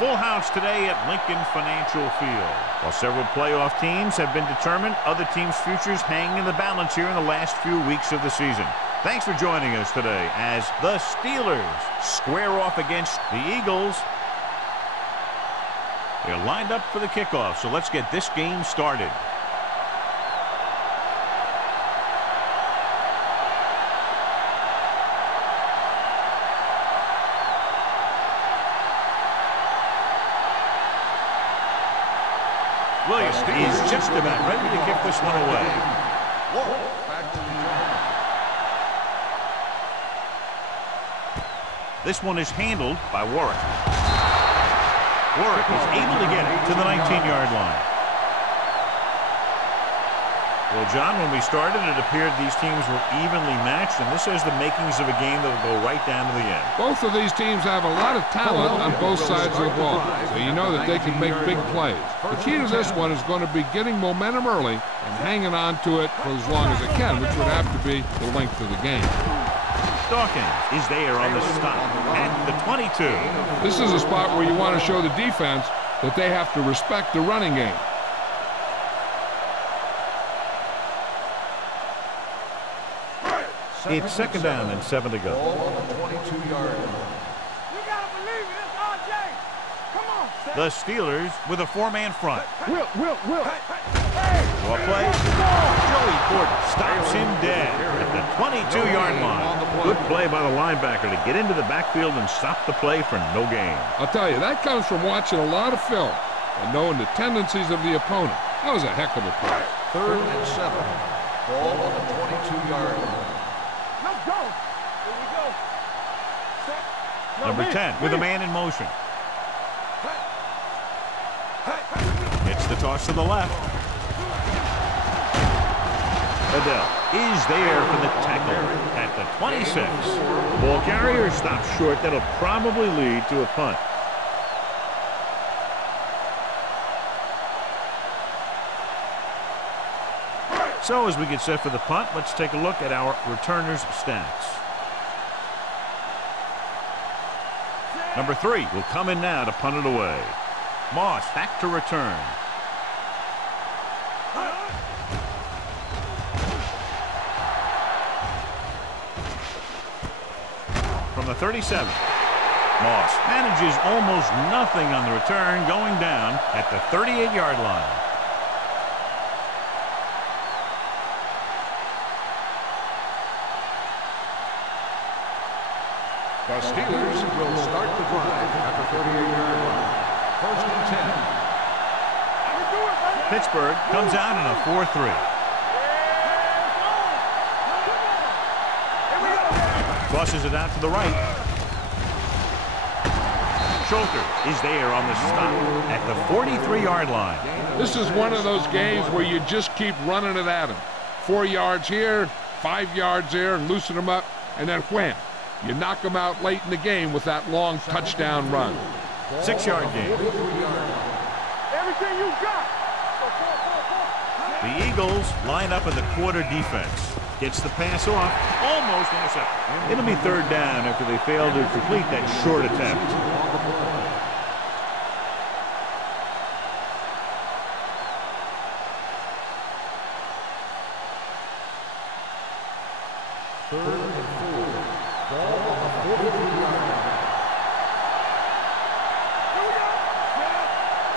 full house today at Lincoln Financial Field. While several playoff teams have been determined, other teams' futures hang in the balance here in the last few weeks of the season. Thanks for joining us today as the Steelers square off against the Eagles. They're lined up for the kickoff, so let's get this game started. Williams is just about ready to kick this one away. This one is handled by Warwick. Warwick is able to get it to the 19-yard line. Well, John, when we started, it appeared these teams were evenly matched, and this has the makings of a game that will go right down to the end. Both of these teams have a lot of talent on both sides of the ball, so you know that they can make big plays. The key to this one is going to be getting momentum early and hanging on to it for as long as it can, which would have to be the length of the game. Dawkins is there on the stop at the 22. This is a spot where you want to show the defense that they have to respect the running game. It's second down and 7 to go. Ball on the 22-yard line. You gotta believe it. It's RJ. Come on. The Steelers with a four-man front. Will. Well played. Joey Gordon stops him dead at the 22-yard line. Good play by the linebacker to get into the backfield and stop the play for no gain. I'll tell you, that comes from watching a lot of film and knowing the tendencies of the opponent. That was a heck of a play. 3rd and 7. Ball on the 22-yard line. Let's go. Here we go. Set. Number 10 with a man in motion. It's the toss to the left. Adele is there for the tackle at the 26. Ball carrier stops short. That'll probably lead to a punt. So as we get set for the punt, let's take a look at our returners' stats. Number 3 will come in now to punt it away. Moss back to return. From the 37. Moss manages almost nothing on the return, going down at the 38-yard line. The Steelers will start the drive at the 38-yard line. 1st and 10. Pittsburgh comes out in a 4-3. Crosses it out to the right. Schulter is there on the stop at the 43-yard line. This is one of those games where you just keep running it at them. 4 yards here, 5 yards there, and loosen them up, and then wham. You knock them out late in the game with that long touchdown run. 6-yard game. Everything you got. The Eagles line up in the quarter defense. Gets the pass off, almost intercepted. It'll be 3rd down after they fail to complete that short attempt.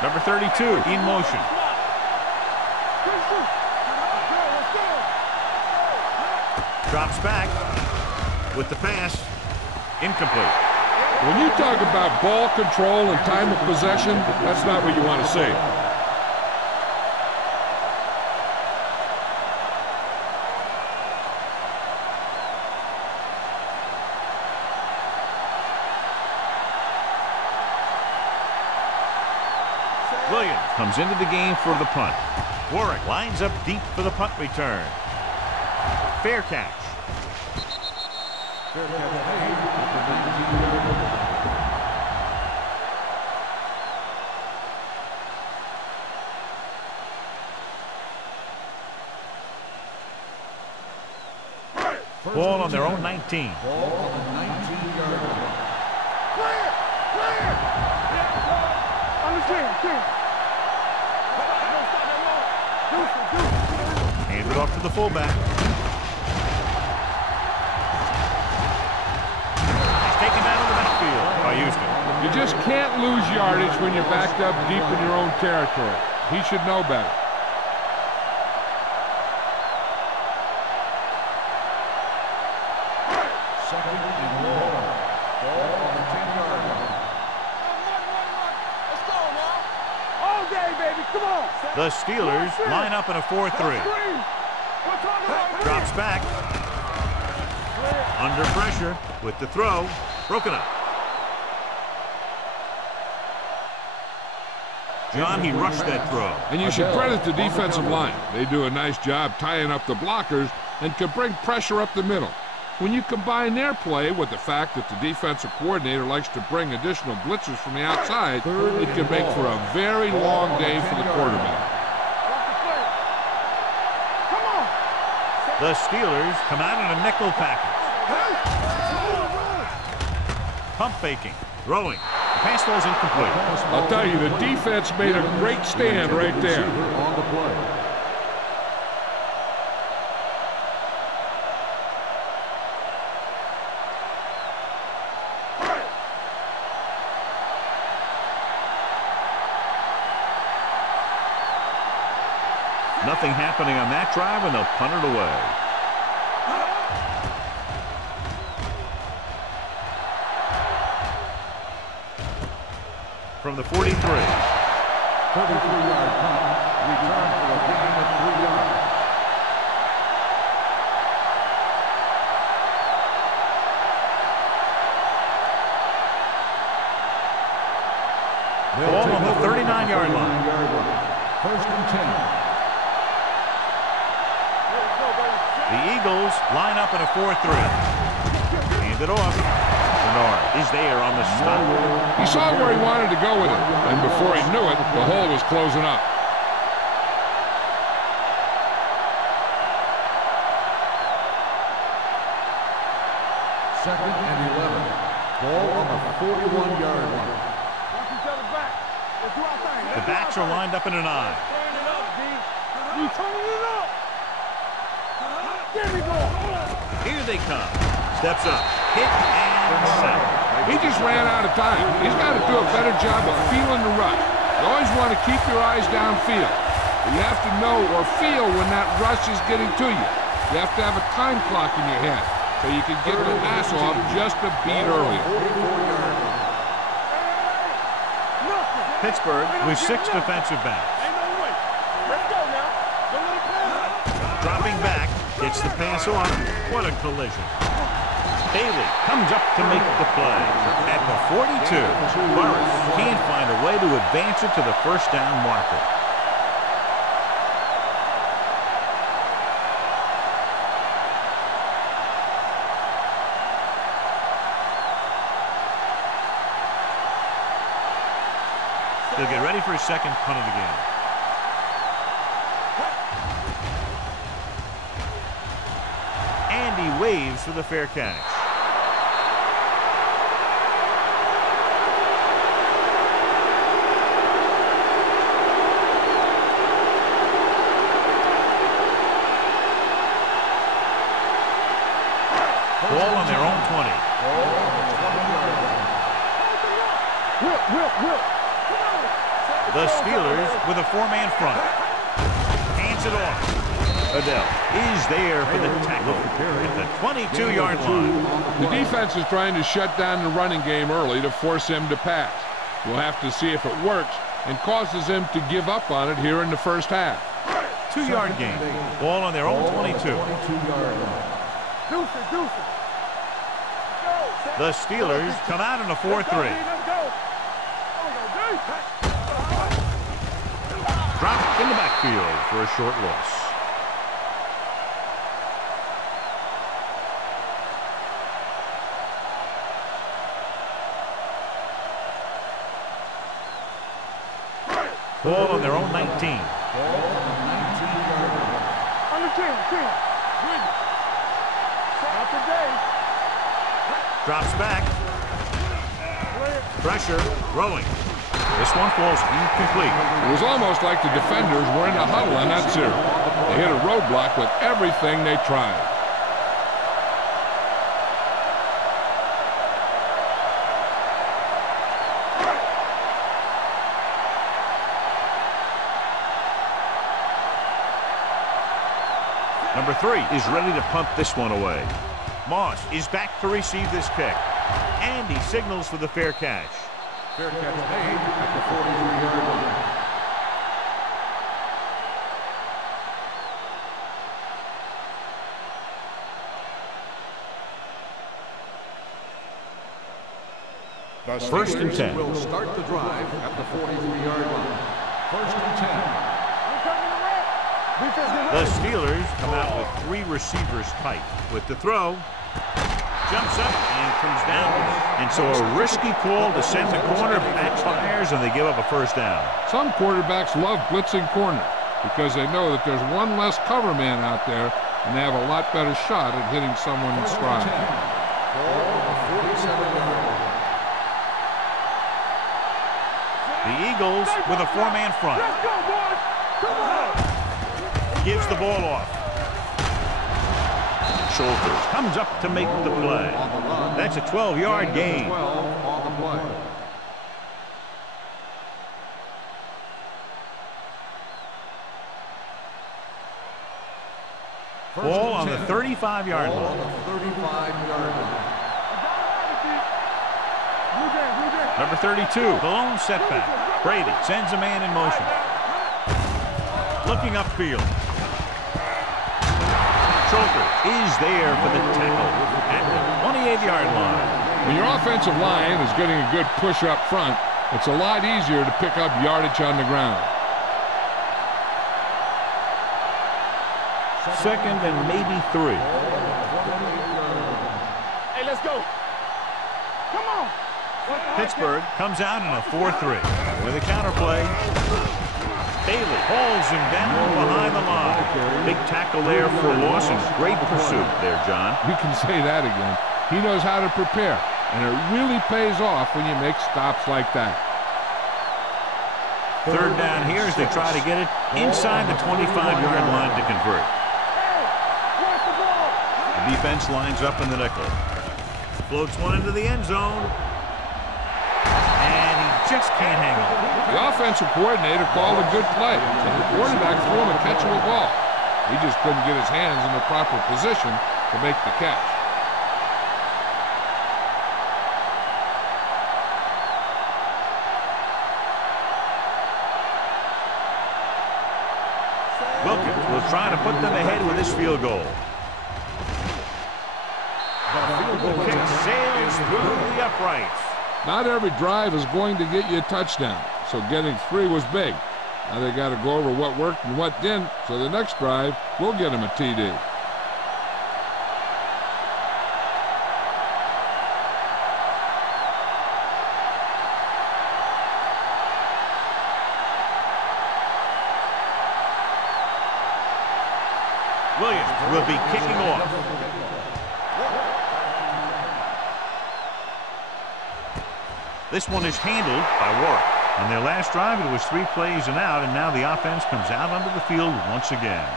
Number 32 in motion. Drops back with the pass. Incomplete. When you talk about ball control and time of possession, that's not what you want to see. Williams comes into the game for the punt. Warwick lines up deep for the punt return. Fair catch. Fair catch made at the 19-yard line. Ball on their own 19. Ball on the 19-yard line. Clear! Hand it off to the fullback. He's taken out of the backfield by Houston. You just can't lose yardage when you're backed up deep in your own territory. He should know better. Second and long. Ball on the 10-yard line. Let's go now. All day, baby. Come on. The Steelers line up in a 4-3. Drops back. Under pressure with the throw. Broken up. John, he rushed that throw. And you should credit the defensive line. They do a nice job tying up the blockers and can bring pressure up the middle. When you combine their play with the fact that the defensive coordinator likes to bring additional blitzers from the outside, it can make for a very long day for the quarterback. The Steelers come out in a nickel package. Pump faking. Throwing. The pass ball is incomplete. I'll tell you, the defense made a great stand right there. On the play. Nothing happening on that drive, and they'll punt it away. From the 43. 33-yard punt. Return for a gain of 3 yards. Ball on the 39-yard line. First and 10. The Eagles line up in a 4-3. Hand it off. Bernard is there on the stop. He saw where he wanted to go with it, and before he knew it, the hole was closing up. Second and 11. Ball on the 41-yard line. The backs are lined up in an I. You turning it up. There we go. Here they come. Steps up. Hit and set. He just ran out of time. He's got to do a better job of feeling the rush. You always want to keep your eyes downfield. But you have to know or feel when that rush is getting to you. You have to have a time clock in your head so you can get the pass off just a beat earlier. Pittsburgh with 6 defensive backs. Let's go now. Dropping back. Gets the pass off. What a collision. Bailey comes up to make the play. At the 42, Burris can't find a way to advance it to the first down marker. He'll get ready for his second punt of the game. And he waves for the fair catch. Ball on their own 20. The Steelers with a 4-man front. Hands it off. Adele is there for the tackle at the 22-yard line. The defense is trying to shut down the running game early to force him to pass. We'll have to see if it works and causes him to give up on it here in the first half. 2-yard gain. Ball on their own 22. The Steelers come out in a 4-3. Dropped in the backfield for a short loss. Ball on their own 19. On the 10. Not today. Drops back. Pressure. Throwing. This one falls incomplete. It was almost like the defenders were in a huddle on that series. They hit a roadblock with everything they tried. Number 3 is ready to punt this one away. Moss is back to receive this kick. And he signals for the fair catch. Fair catch made at the 43-yard line. First and 10. Will start the drive at the 43-yard line. First and 10. The Steelers come out with 3 receivers tight. With the throw, jumps up and comes down. And so a risky call to send the corner backfires, and they give up a first down. Some quarterbacks love blitzing corner because they know that there's one less cover man out there, and they have a lot better shot at hitting someone in stride. The Eagles with a 4-man front. Let's go, boys. Come on. Gives the ball off. Shoulders comes up to make the play. That's a 12-yard gain. 12 on the play. Ball on the 35-yard line. On the 35-yard line. Number 32, the lone setback. Brady sends a man in motion. Looking upfield. Schulter is there for the tackle at the 28-yard line. When your offensive line is getting a good push up front, it's a lot easier to pick up yardage on the ground. Second and maybe 3. Hey, let's go. Come on. Pittsburgh comes out in a 4-3 with a counterplay. Bailey hauls him down behind the line. Big tackle there for Lawson. Great pursuit there, John. You can say that again. He knows how to prepare, and it really pays off when you make stops like that. Third down here as they try to get it inside the 25-yard line to convert. The defense lines up in the nickel. Floats one into the end zone. And he just can't hang on. The offensive coordinator called a good play, so the quarterback threw him a catchable ball. He just couldn't get his hands in the proper position to make the catch. Wilkins will try to put them ahead with this field goal. The kick sails through the uprights. Not every drive is going to get you a touchdown, so getting 3 was big. Now they got to go over what worked and what didn't, so the next drive will get them a TD. Williams will be kicking off. This one is handled by Warwick. On their last drive, it was 3 plays and out, and now the offense comes out onto the field once again.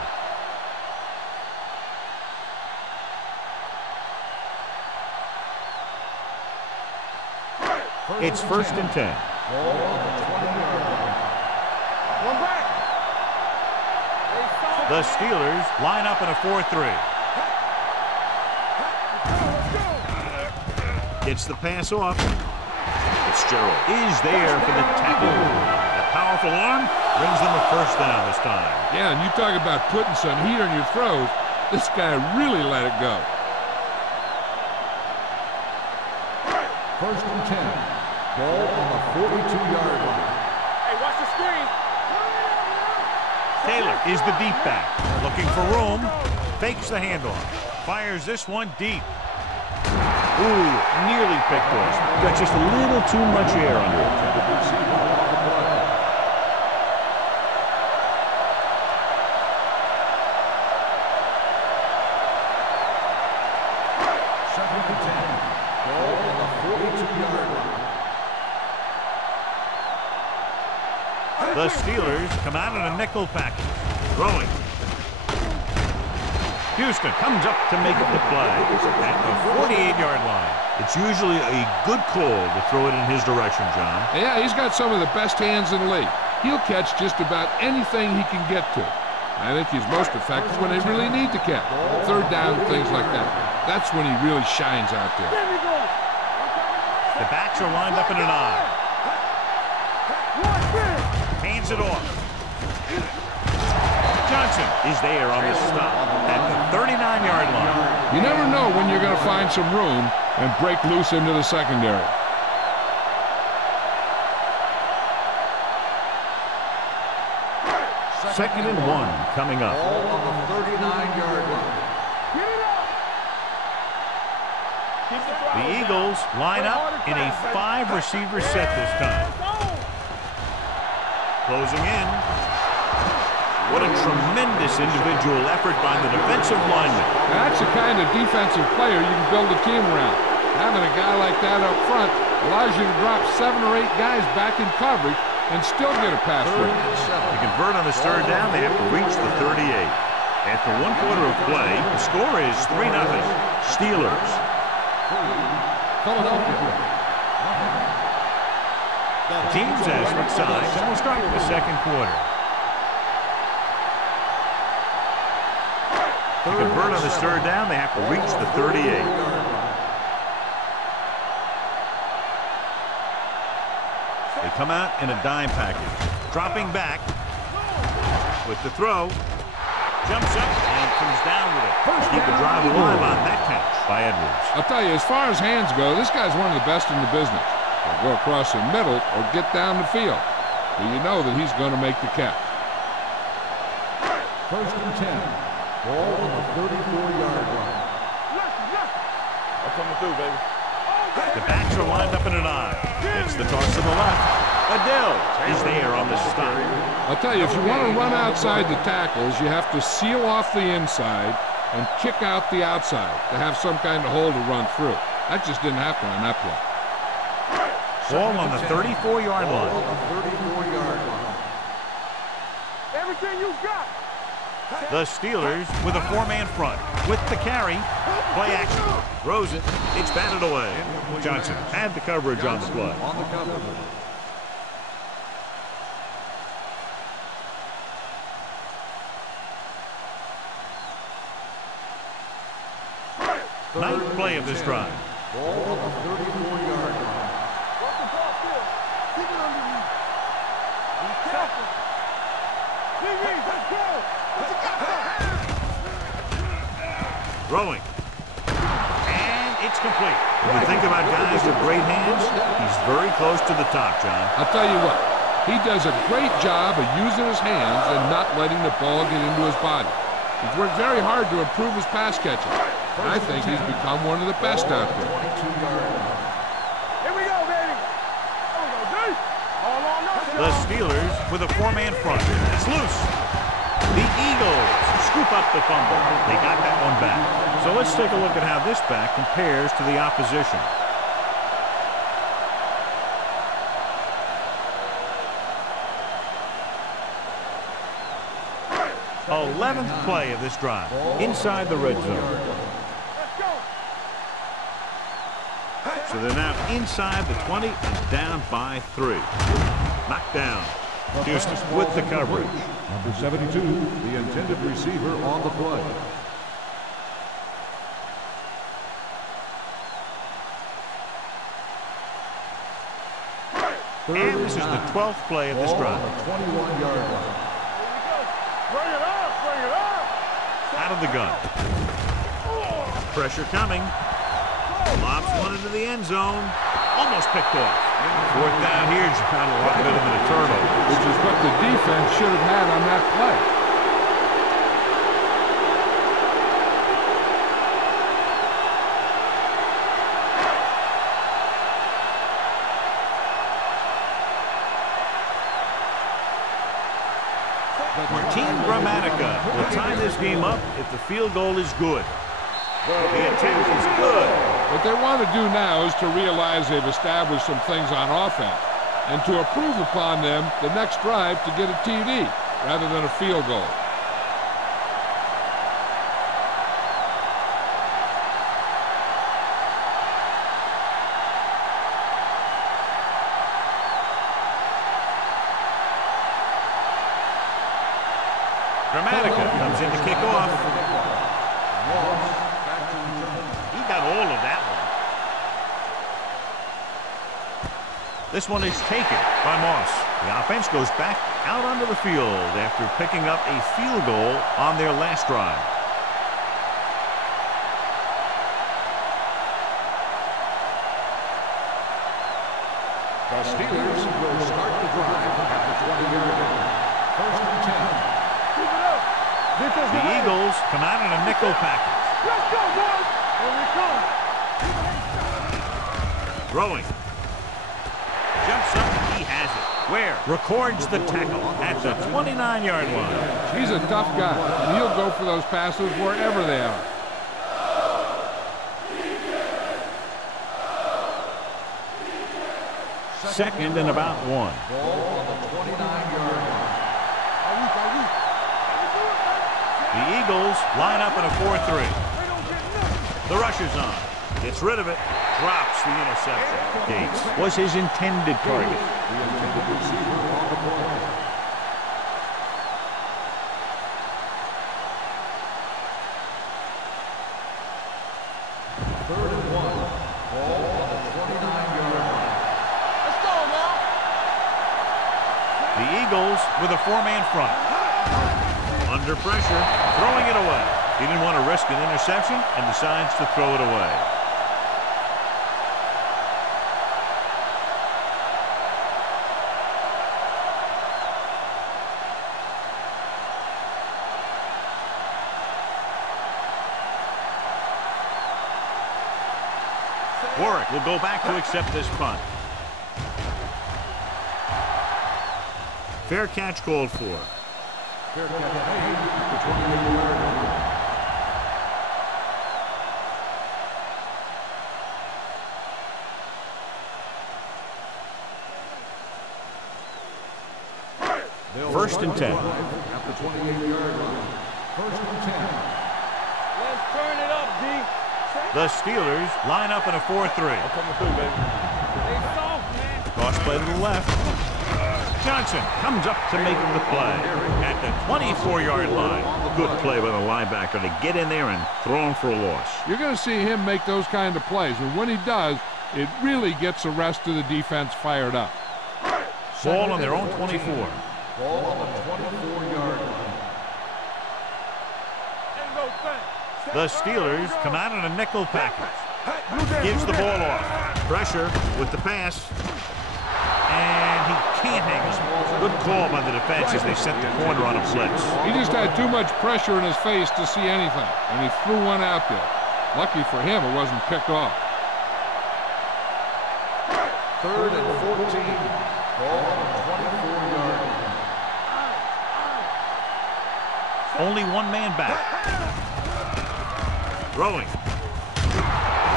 It's first and 10. The Steelers line up in a 4-3. Gets the pass off. Fitzgerald is there for the tackle. That powerful arm brings them a first down this time. Yeah, and you talk about putting some heat on your throws. This guy really let it go. First and 10. Ball on the 42-yard line. Hey, watch the screen. Taylor is the deep back. Looking for room. Fakes the handoff. Fires this one deep. Ooh, nearly picked off. Got just a little too much air under it. Second and 10. Ball on the 42-yard line. The Steelers come out in a nickel package. Throwing. Houston comes up to make the play at the 48-yard line. It's usually a good call to throw it in his direction, John. Yeah, he's got some of the best hands in the league. He'll catch just about anything he can get to. I think he's most effective when they really need to catch. Third down, things like that. That's when he really shines out there. The backs are lined up in an I. Hands it off. Johnson is there on the stop at the 39-yard line. You never know when you're going to find some room and break loose into the secondary. Second and 1 coming up. Ball on the 39-yard line. The Eagles line up in a 5-receiver set this time. Closing in. What a tremendous individual effort by the defensive lineman. That's the kind of defensive player you can build a team around. Having a guy like that up front allows you to drop 7 or 8 guys back in coverage and still get a pass rate. To convert on this third down, they have to reach the 38. After 1 quarter of play, the score is 3-0. Steelers. The teams as switch sides and will start the second quarter. To convert on this third down, they have to reach the 38. They come out in a dime package. Dropping back with the throw. Jumps up and comes down with it. Keep the drive alive on that catch by Edwards. I'll tell you, as far as hands go, this guy's one of the best in the business. He'll go across the middle or get down the field. But you know that he's going to make the catch. First and 10. Ball on the 34-yard line. I'm coming through, baby. The backs are lined up in an I. It's the toss to the left. Adele is there on the stop. I'll tell you, if you want to run outside the tackles, you have to seal off the inside and kick out the outside to have some kind of hole to run through. That just didn't happen on that play. Ball on the 34-yard line. On the 34-yard line. Everything you got. The Steelers with a 4-man front. With the carry. Play action. Throws it. It's batted away. Johnson had the coverage on the play. On the cover. Ninth play of this drive. Ball on the 34-yard line. What's the ball still? Keep it underneath. Be careful. Let's go. Throwing. And it's complete. When you think about guys with great hands, he's very close to the top, John. I'll tell you what, he does a great job of using his hands and not letting the ball get into his body. He's worked very hard to improve his pass catching. And I think he's become one of the best out there. 22-yard line. Here we go, baby. All on nothing. The Steelers with a 4-man front. It's loose. The Eagles scoop up the fumble. They got that one back. So let's take a look at how this back compares to the opposition. 11th play of this drive. Inside the red zone. So they're now inside the 20 and down by 3. Knocked down. Houston with the coverage. Number 72, the intended receiver on the play. And this is the 12th play of this drive. 21-yard line. Bring it up, bring it up. Out of the gun. Pressure coming. Lobs one into the end zone. Almost picked off. 4th down here, John, a lot better than a turnover. Which is what the defense should have had on that play. Team Gramatica will tie this game up if the field goal is good. The attempt is good. What they want to do now is to realize they've established some things on offense. and to improve upon them the next drive to get a TD rather than a field goal. Dramatica comes in to kick off. He got all of that one. This one is taken by Moss. The offense goes back out onto the field after picking up a field goal on their last drive. The Steelers will start the drive at the 20-yard line. First and 10. The Eagles come out in a nickel package. Let's go, boys! Here we come. Throwing. Jumps up and he has it. Where? Records the tackle at the 29-yard line. He's a tough guy, and he'll go for those passes wherever they are. Second and about 1. Ball on the 29-yard line. The Eagles line up in a 4-3. The rush is on. Gets rid of it. Drops the interception. Gates was his intended target. The intended receiver on the ball. Third and 1. Ball on the 29-yard line. Let's go now. The Eagles with a 4-man front. Under pressure, throwing it away. He didn't want to risk an interception and decides to throw it away. Warwick will go back to accept this punt. Fair catch called for. Fair catch made at the 28-yard line. First and 10. At the 28-yard line. First and 10. Let's turn it up, D. The Steelers line up in a 4-3. Coming through, baby. They soft, man. Cross play to the left. Johnson comes up to make the play at the 24-yard line. Good play by the linebacker to get in there and throw him for a loss. You're going to see him make those kind of plays, and when he does, it really gets the rest of the defense fired up. Ball on their own 24. Ball on the 24-yard line. The Steelers come out in a nickel package. Gives the ball off. Pressure with the pass. And he can't hang on. Good call by the defense as they set the corner on a blitz. He just had too much pressure in his face to see anything, and he threw one out there. Lucky for him, it wasn't picked off. Third and 14. Ball on the 24-yard line. Only one man back. Throwing.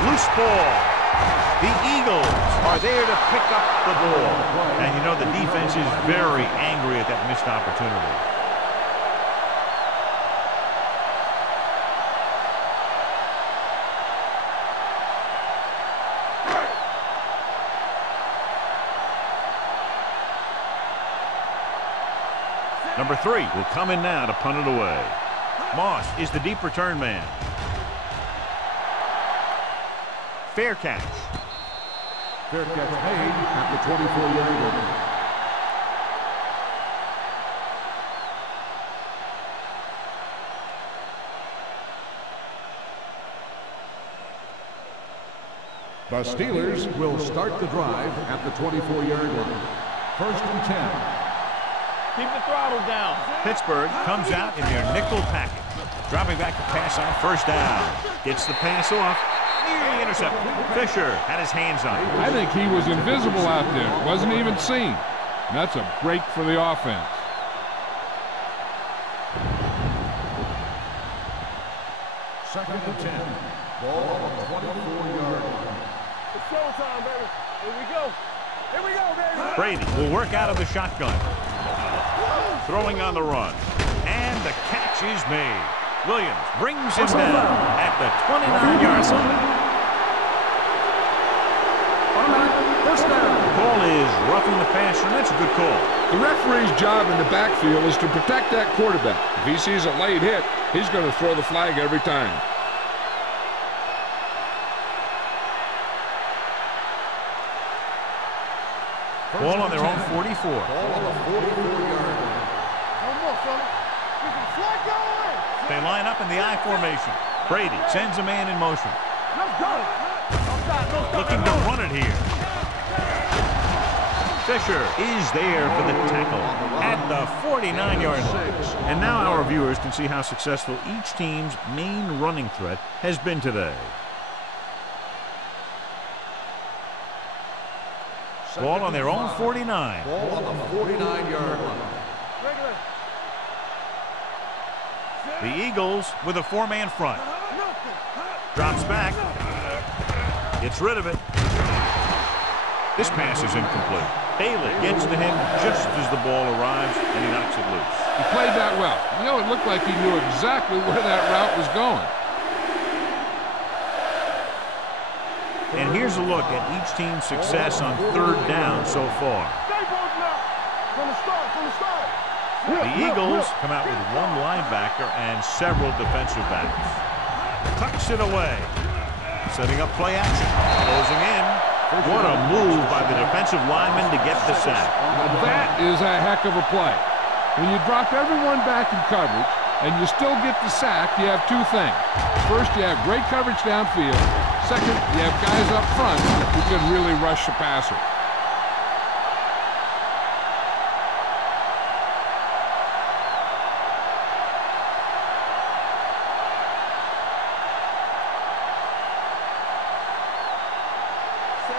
Loose ball. The Eagles are there to pick up the ball. And you know the defense is very angry at that missed opportunity. Number 3 will come in now to punt it away. Moss is the deep return man. Fair catch. Fair catch made at the 24-yard line. The Steelers will start the drive at the 24-yard line. First and 10. Keep the throttle down. Pittsburgh comes out in their nickel package. Dropping back to pass on first down. Gets the pass off. Nearly intercepted. Fisher had his hands on it. I think he was invisible out there. Wasn't even seen. And that's a break for the offense. Second and 10. Ball on the 24-yard line. It's showtime, baby. Here we go. Here we go, baby. Brady will work out of the shotgun. Throwing on the run. And the catch is made. Williams brings him down at the 29-yard line. First down. The call is roughing the passer, and that's a good call. The referee's job in the backfield is to protect that quarterback. If he sees a late hit, he's going to throw the flag every time. Ball on their own 44. Ball on the 44-yard line. No more, fella. We can flag going. They line up in the I formation. Brady sends a man in motion. Let's go. Looking to run it here. Fisher is there for the tackle at the 49-yard line. And now our viewers can see how successful each team's main running threat has been today. Ball on their own 49. Ball on the 49-yard line. The Eagles with a four-man front. Drops back. Gets rid of it. This pass is incomplete. Bailey gets to him just as the ball arrives, and he knocks it loose. He played that well. You know, it looked like he knew exactly where that route was going. And here's a look at each team's success on third down so far. From the start. The Eagles come out with one linebacker and several defensive backs. Tucks it away. Setting up play action. Closing in. What a move by the defensive lineman to get the sack. Now that is a heck of a play. When you drop everyone back in coverage and you still get the sack, you have two things. First, you have great coverage downfield. Second, you have guys up front who can really rush the passer.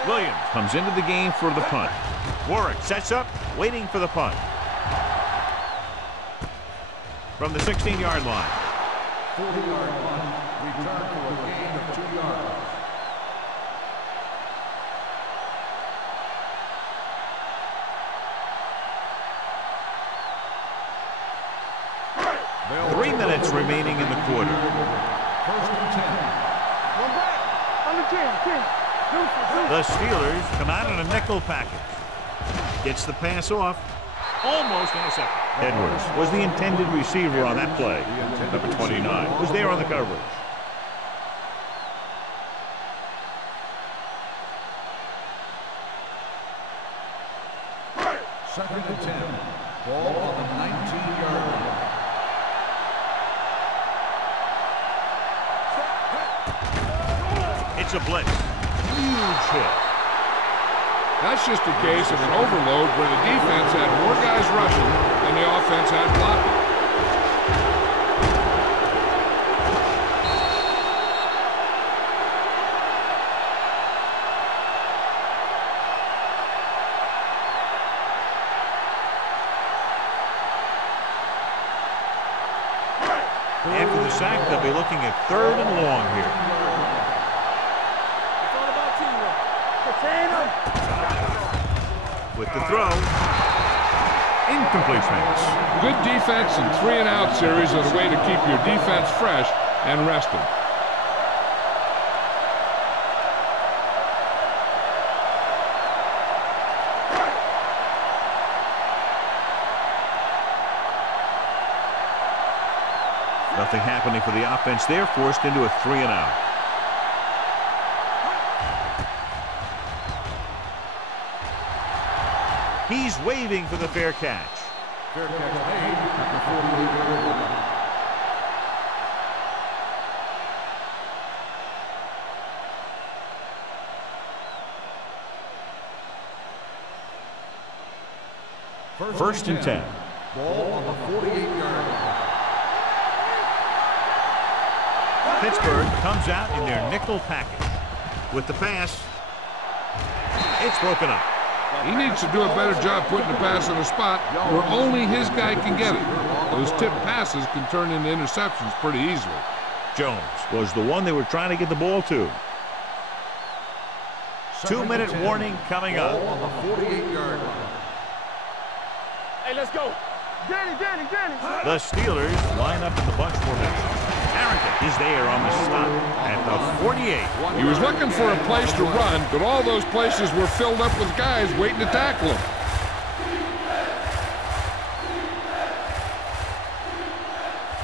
Williams comes into the game for the punt. Warwick sets up, waiting for the punt. From the 16-yard line. 40-yard punt. Return for a gain of 2 yards. Three minutes remaining in the quarter. First and 10. One back. On the 10. The Steelers come out in a nickel package. Gets the pass off. Almost intercepted. Edwards was the intended receiver on that play. Number 29 was there on the coverage. Second and 10. Ball on the 19-yard line. It's a blitz. Huge hit. That's just a case of an overload where the defense had more guys rushing than the offense had blocking. After the sack, they'll be looking at third and long here. It's all about teamwork. Contain them. With the throw. Incomplete pass. Good defense and 3-and-out series are the way to keep your defense fresh and rested. Nothing happening for the offense there, forced into a 3-and-out. He's waving for the fair catch. Fair catch made at the 48-yard line. First and 10. Ball on the 48-yard line. Pittsburgh comes out in their nickel package. With the pass, it's broken up. He needs to do a better job putting the pass in a spot where only his guy can get it. Those tip passes can turn into interceptions pretty easily. Jones was the one they were trying to get the ball to. 2-minute warning coming up. Ball on the 48-yard line. Hey, let's go. Danny. The Steelers line up in the bunch formation. Harrington is there on the stop at the 48. He was looking for a place to run, but all those places were filled up with guys waiting to tackle him.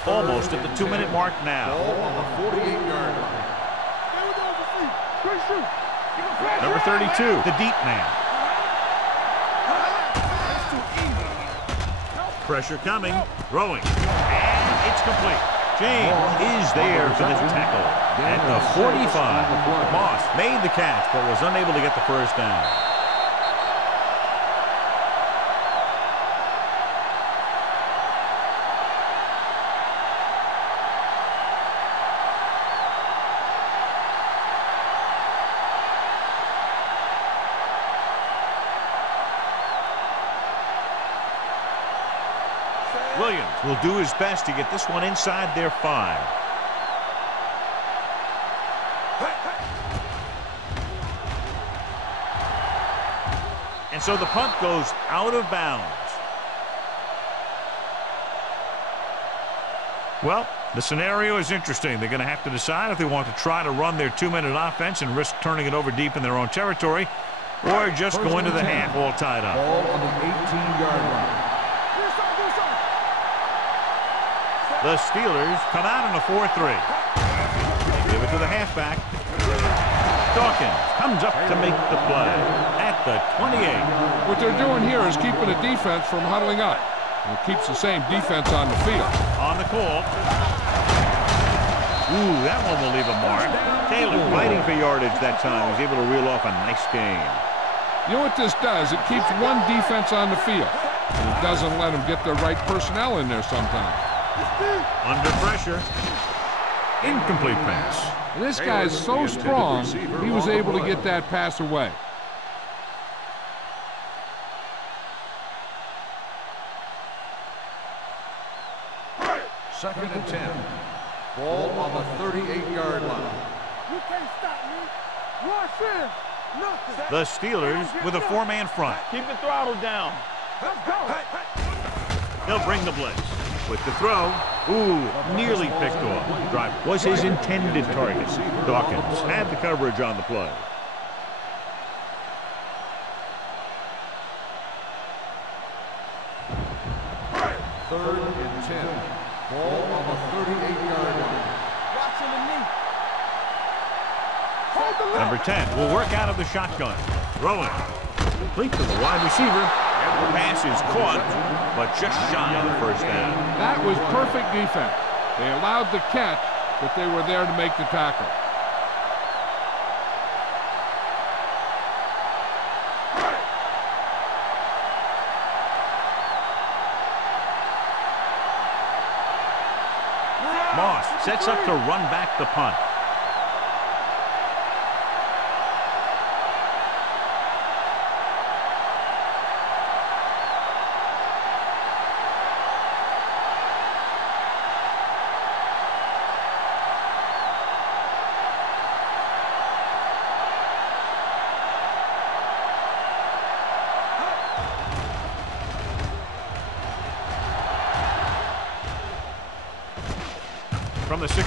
Almost at the 2-minute mark now. Ball on the 48-yard line. Number 32, the deep man. Pressure coming, throwing, and it's complete. James is there for the tackle at the 45. Moss made the catch but was unable to get the first down. Williams will do his best to get this one inside their 5. And so the punt goes out of bounds. Well, the scenario is interesting. They're going to have to decide if they want to try to run their 2-minute offense and risk turning it over deep in their own territory, or just go into the half all tied up. Ball on the 18-yard line. The Steelers come out in a 4-3. They give it to the halfback. Dawkins comes up to make the play at the 28. What they're doing here is keeping the defense from huddling up. And it keeps the same defense on the field. On the call. Ooh, that one will leave a mark. Taylor fighting for yardage that time. He's able to reel off a nice gain. You know what this does? It keeps one defense on the field. And it doesn't let them get the right personnel in there sometimes. Under pressure. Incomplete pass. And this guy's so strong, he was able to get that pass away. Second and 10. Ball on the 38-yard line. You can't stop me. Rush in. Nothing. The Steelers with a 4-man front. Keep the throttle down. Let's go. They'll bring the blitz. With the throw, ooh, nearly picked off. Drive was his intended target. Dawkins had the coverage on the play. Third and 10. Ball on the 38-yard line. Watching the knee. Number 10 will work out of the shotgun. Throwing. Complete to the wide receiver. The pass is caught, but just shy of the first down. That was perfect defense. They allowed the catch, but they were there to make the tackle. Moss sets up to run back the punt. From the 16.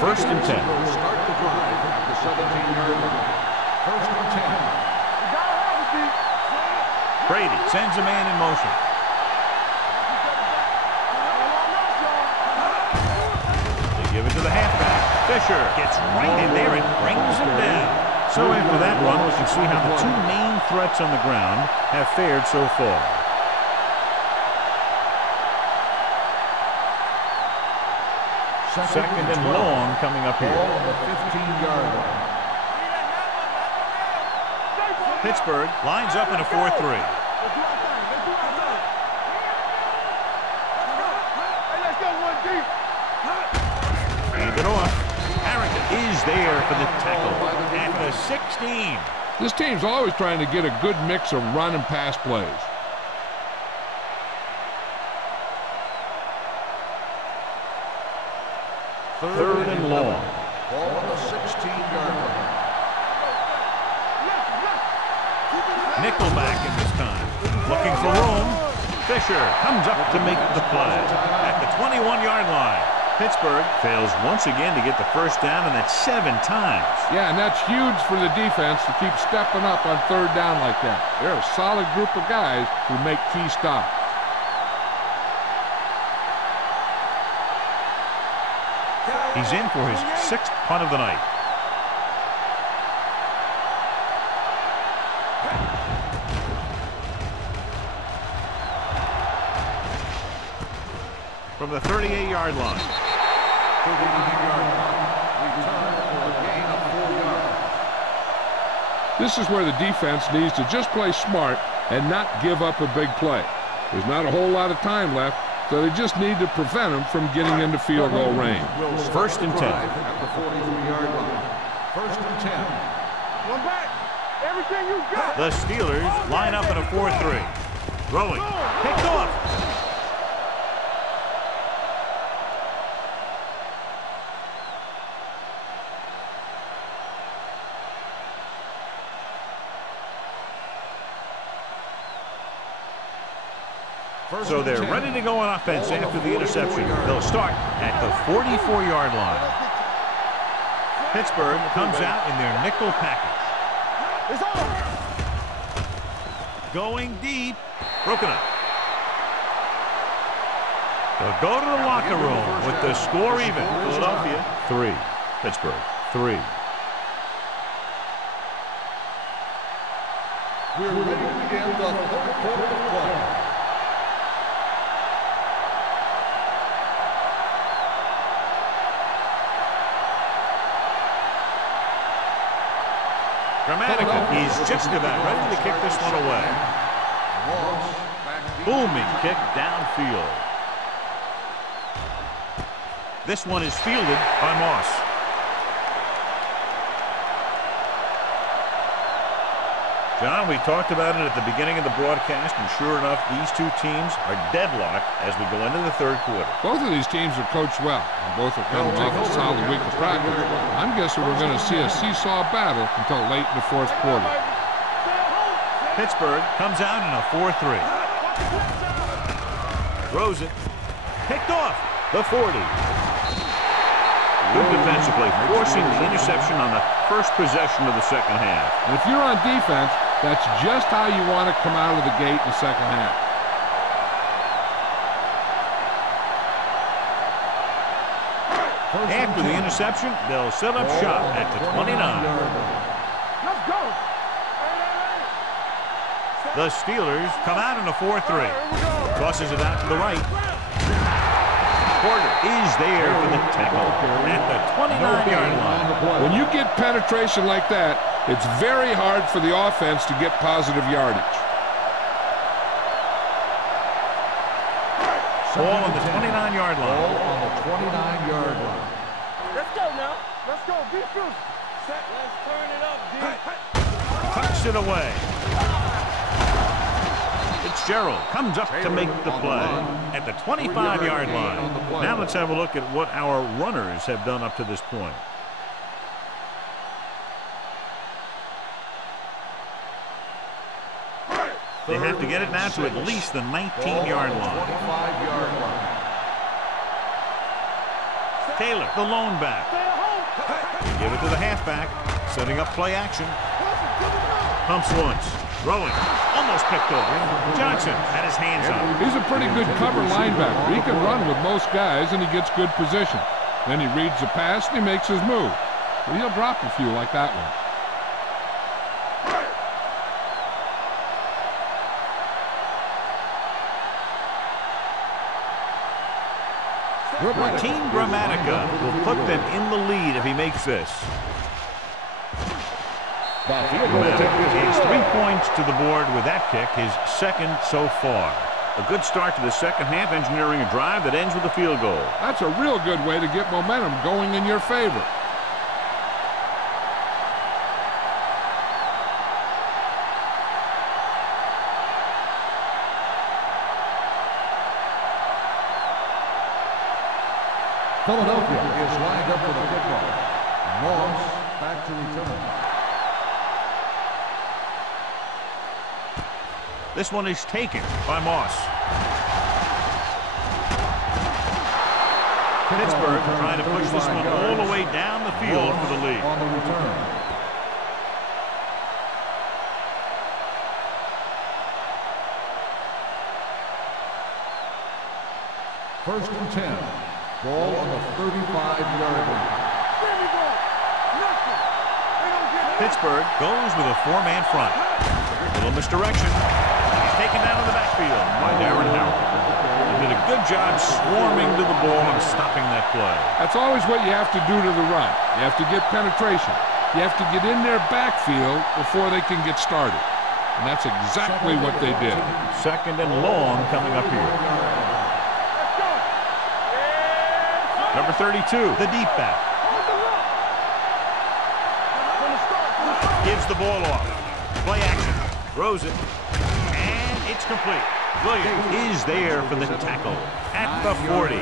First and 10. Start the drive at the 17-yard line. First and 10. Brady sends a man in motion. They give it to the halfback. Fisher gets right in there and brings him down. So after that run, we can see how the 2 main threats on the ground have fared so far. Second and long coming up here. Ball on the 15-yard line. Pittsburgh lines up in a 4-3. Hand it off. Harrington is there for the tackle at the 16. This team's always trying to get a good mix of run and pass plays. Third and long. Ball on the 16-yard line. Nickelback in this time. Looking for room. Fisher comes up to make the play at the 21-yard line. Pittsburgh fails once again to get the first down, and that's 7 times. Yeah, and that's huge for the defense to keep stepping up on third down like that. They're a solid group of guys who make key stops. He's in for his 6th punt of the night. From the 38-yard line. 39-yard line. Return for a gain of 4 yards. This is where the defense needs to just play smart and not give up a big play. There's not a whole lot of time left, so they just need to prevent them from getting into field goal range. First and 10. At the 43-yard line. First and 10. One back. Everything you got. The Steelers line up in a 4-3. Throwing. Picked off. So they're ready to go on offense after the interception. They'll start at the 44-yard line. Pittsburgh comes out in their nickel package. It's on. Going deep. Broken up. They'll go to the locker room with the score even. Philadelphia 3. Pittsburgh 3. We're ready to begin the third quarter of play. Dramatica. He's just about ready to kick this one away. Booming kick downfield. This one is fielded by Moss. John, we talked about it at the beginning of the broadcast, and sure enough, these two teams are deadlocked as we go into the third quarter. Both of these teams are coached well, and both are coming off a solid week of practice. I'm guessing we're going to see a seesaw battle until late in the fourth quarter. Pittsburgh comes out in a 4-3. Throws it. Picked off the 40. Good defensive play, forcing the interception on the first possession of the second half. And if you're on defense, that's just how you want to come out of the gate in the second half. After the interception, they'll set up shop at the 29. Let's go. The Steelers come out in a 4-3. Tosses it out to the right. Porter is there for the tackle at the 29-yard line. When you get penetration like that, it's very hard for the offense to get positive yardage. Ball on the 29-yard line. Ball on the 29-yard line. Let's go now. Let's go. Be true. Set. Let's turn it up, D. Tucks it away. Fitzgerald comes up to make the play at the 25-yard line. Now let's have a look at what our runners have done up to this point. They have to get it now to at least the 19-yard line. Taylor, the lone back. Give it to the halfback, setting up play action. Pumps once, throwing, almost picked over. Johnson had his hands up. He's a pretty good cover linebacker. He can run with most guys, and he gets good position. Then he reads the pass, and he makes his move. But he'll drop a few like that one. Team Gramatica will put them in the lead if he makes this. Gramatica takes 3 points to the board with that kick, his second so far. A good start to the second half, engineering a drive that ends with a field goal. That's a real good way to get momentum going in your favor. Philadelphia is lined up for the kickoff. Moss back to return. This one is taken by Moss. Pittsburgh trying to push this one all the way down the field for the lead. On the return. First and 10. Ball on the 35-yard line. Pittsburgh goes with a four-man front. A little misdirection. He's taken down in the backfield by Darren Howard. He did a good job swarming to the ball and stopping that play. That's always what you have to do to the run. You have to get penetration. You have to get in their backfield before they can get started. And that's exactly what they did. Second and long coming up here. Number 32, the deep back. Gives the ball off. Play action. Throws it. And it's complete. Williams is there for the tackle at the 40.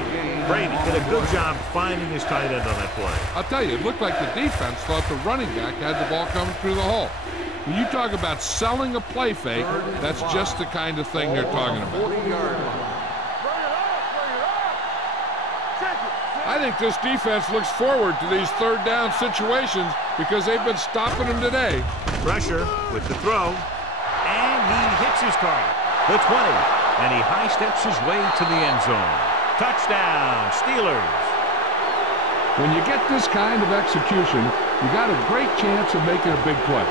Brady did a good job finding his tight end on that play. I'll tell you, it looked like the defense thought the running back had the ball coming through the hole. When you talk about selling a play fake, that's just the kind of thing they're talking about. I think this defense looks forward to these third down situations because they've been stopping them today. Pressure with the throw, and he hits his target. The 20, and he high steps his way to the end zone. Touchdown, Steelers. When you get this kind of execution, you got a great chance of making a big play.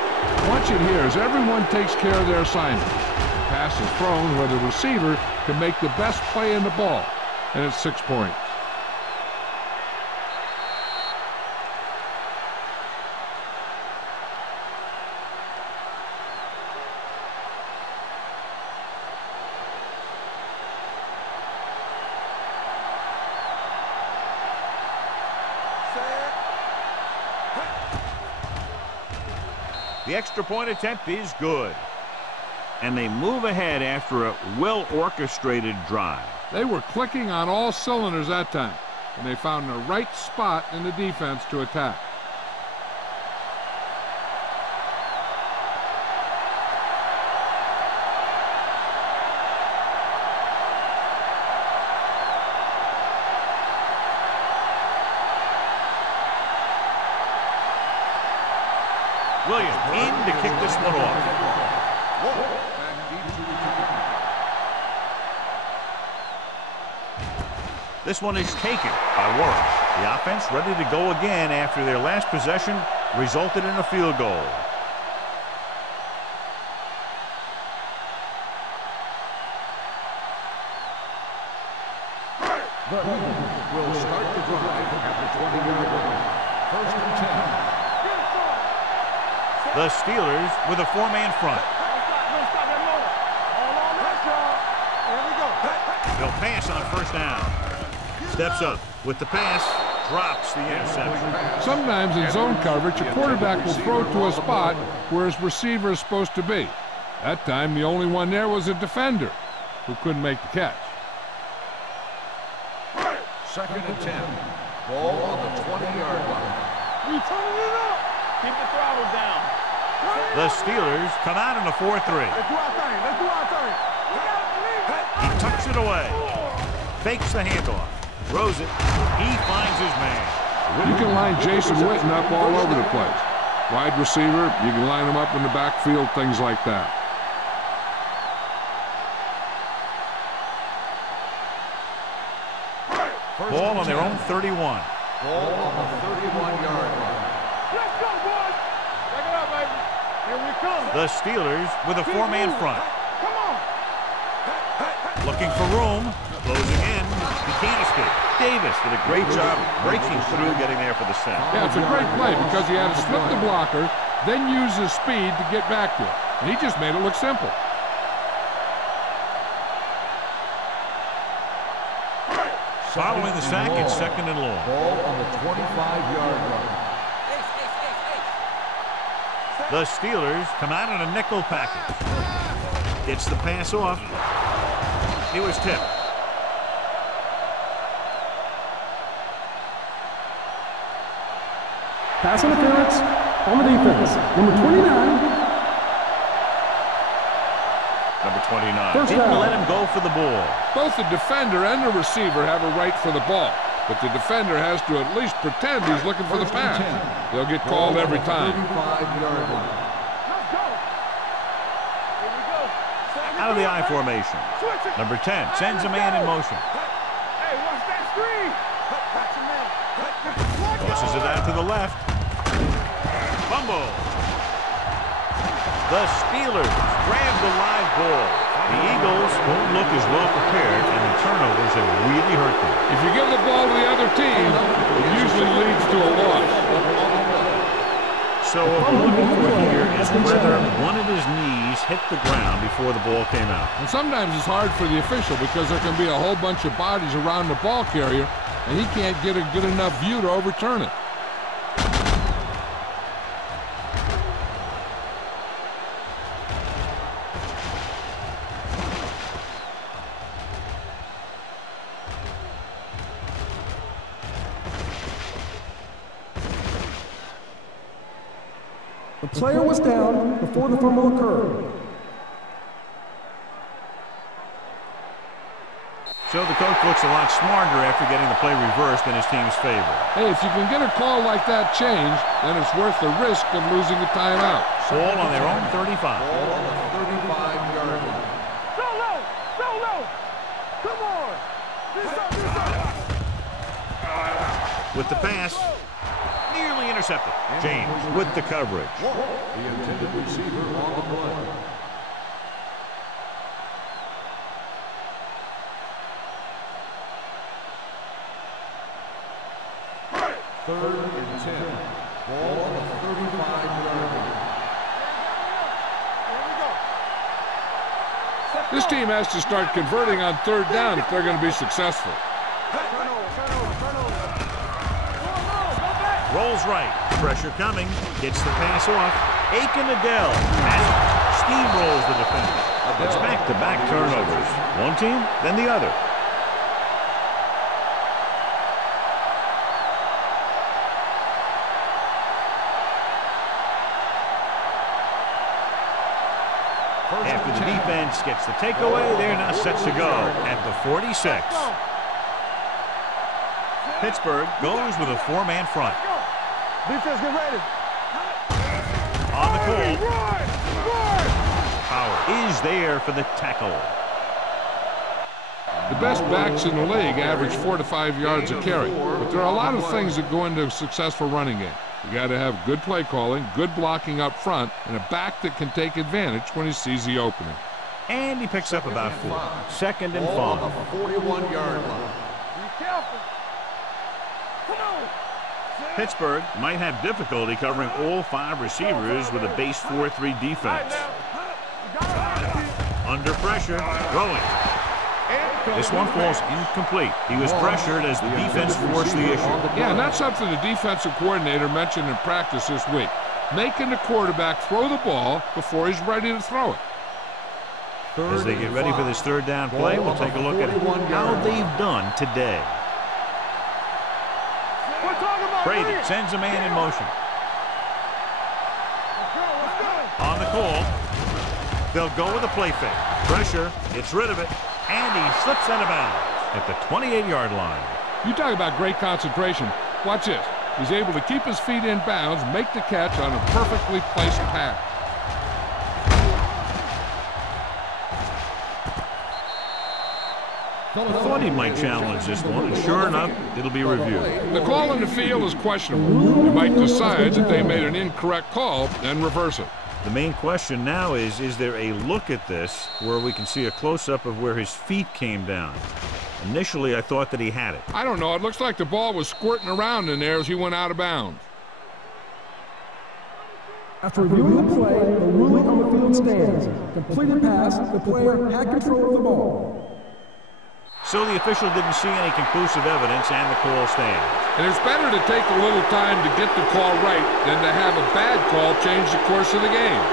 Watch it here as everyone takes care of their assignment. The pass is thrown where the receiver can make the best play in the ball, and it's 6 points. The extra point attempt is good. And they move ahead after a well-orchestrated drive. They were clicking on all cylinders that time, and they found the right spot in the defense to attack. Williams in to kick this one off. This one is taken by Warren. The offense ready to go again after their last possession resulted in a field goal. The Eagles will start the drive at the 20-yard line. First and 10. The Steelers with a four-man front. They'll pass on first down. Steps up with the pass, drops the interception. Sometimes in zone coverage, a quarterback will throw to a spot where his receiver is supposed to be. That time, the only one there was a defender who couldn't make the catch. Second and 10. Ball on the 20-yard line. We turning it up. Keep the throttle down. The Steelers come out in a 4-3. Let's do our thing. Let's do our thing. He tucks it away. Fakes the handoff. Throws it. He finds his man. You can line Jason Witten up all over the place. Wide receiver, you can line him up in the backfield, things like that. Ball on their own 31. Ball on the 31-yard line. Let's go, boys. Back it up, baby. Here we come. The Steelers with a four-man front. Come on. Looking for room. Closing in. He can't escape. Davis did a great job breaking through, getting there for the sack. Yeah, it's a great play because he had to slip the blocker, then use his speed to get back to it. And he just made it look simple. Following the sack, it's second and long. Ball on the 25-yard line. The Steelers come out in a nickel package. Gets the pass off. He was tipped. Pass interference on the defense. Number 29. Number 29 First didn't down. let him go for the ball. Both the defender and the receiver have a right for the ball, but the defender has to at least pretend he's looking for the pass. They'll get called every time. 35-yard line. Let's go. Here we go. Out of the I formation. Switch it. Number 10 sends a man in motion. Hey, watch that screen. Got your man. Tosses it out to the left. Fumble. The Steelers grab the live ball. The Eagles won't look as well prepared, and the turnovers have really hurt them. If you give the ball to the other team, it usually leads to a loss. So what we're looking for here is whether one of his knees hit the ground before the ball came out. And sometimes it's hard for the official because there can be a whole bunch of bodies around the ball carrier, and he can't get a good enough view to overturn it. The player was down before the fumble occurred. So the coach looks a lot smarter after getting the play reversed in his team's favor. Hey, if you can get a call like that changed, then it's worth the risk of losing a timeout. Ball on their own 35. Ball on the 35-yard line. Go low. Go low. Come on. This up. With the pass, nearly intercepted. James with the coverage. The intended receiver on the play. Third and 10. Ball on the 35-yard line. Here we go. This team has to start converting on third down if they're going to be successful. Turn over. Go low. Go back. Rolls right. Pressure coming. Gets the pass off. Aiken Adele has it. Steamrolls the defender. It's back-to-back turnovers. One team, then the other. After the defense gets the takeaway, they're now set to go at the 46. Pittsburgh goes with a four-man front. Defense, get ready. On the call, Run. Power is there for the tackle. The best backs in the league average 4 to 5 yards a carry, but there are a lot of things that go into a successful running game. You got to have good play calling, good blocking up front, and a back that can take advantage when he sees the opening. And he picks up about 4. Second and Ball 5. on the 41-yard line. Be careful. Come on. Pittsburgh might have difficulty covering all 5 receivers with a base 4-3 defense. Under pressure, throwing. This one falls incomplete. He was pressured as the defense forced the issue. Yeah, and that's something the defensive coordinator mentioned in practice this week. Making the quarterback throw the ball before he's ready to throw it. As they get ready for this third down play, we'll take a look at how they've done today. We're talking about Brady Reed. sends a man in motion. Let's go. On the call, they'll go with a play fake. Pressure, gets rid of it, and he slips out of bounds at the 28-yard line. You talk about great concentration. Watch this. He's able to keep his feet in bounds, make the catch on a perfectly placed pass. I thought he might challenge this one, and sure enough, it'll be reviewed. The call in the field is questionable. They might decide that they made an incorrect call and reverse it. The main question now is there a look at this where we can see a close-up of where his feet came down? Initially, I thought that he had it. I don't know. It looks like the ball was squirting around in there as he went out of bounds. After reviewing the play, the ruling on the field stands. Completed pass, the player had control of the ball. So the official didn't see any conclusive evidence, and the call stands. And it's better to take a little time to get the call right than to have a bad call change the course of the game.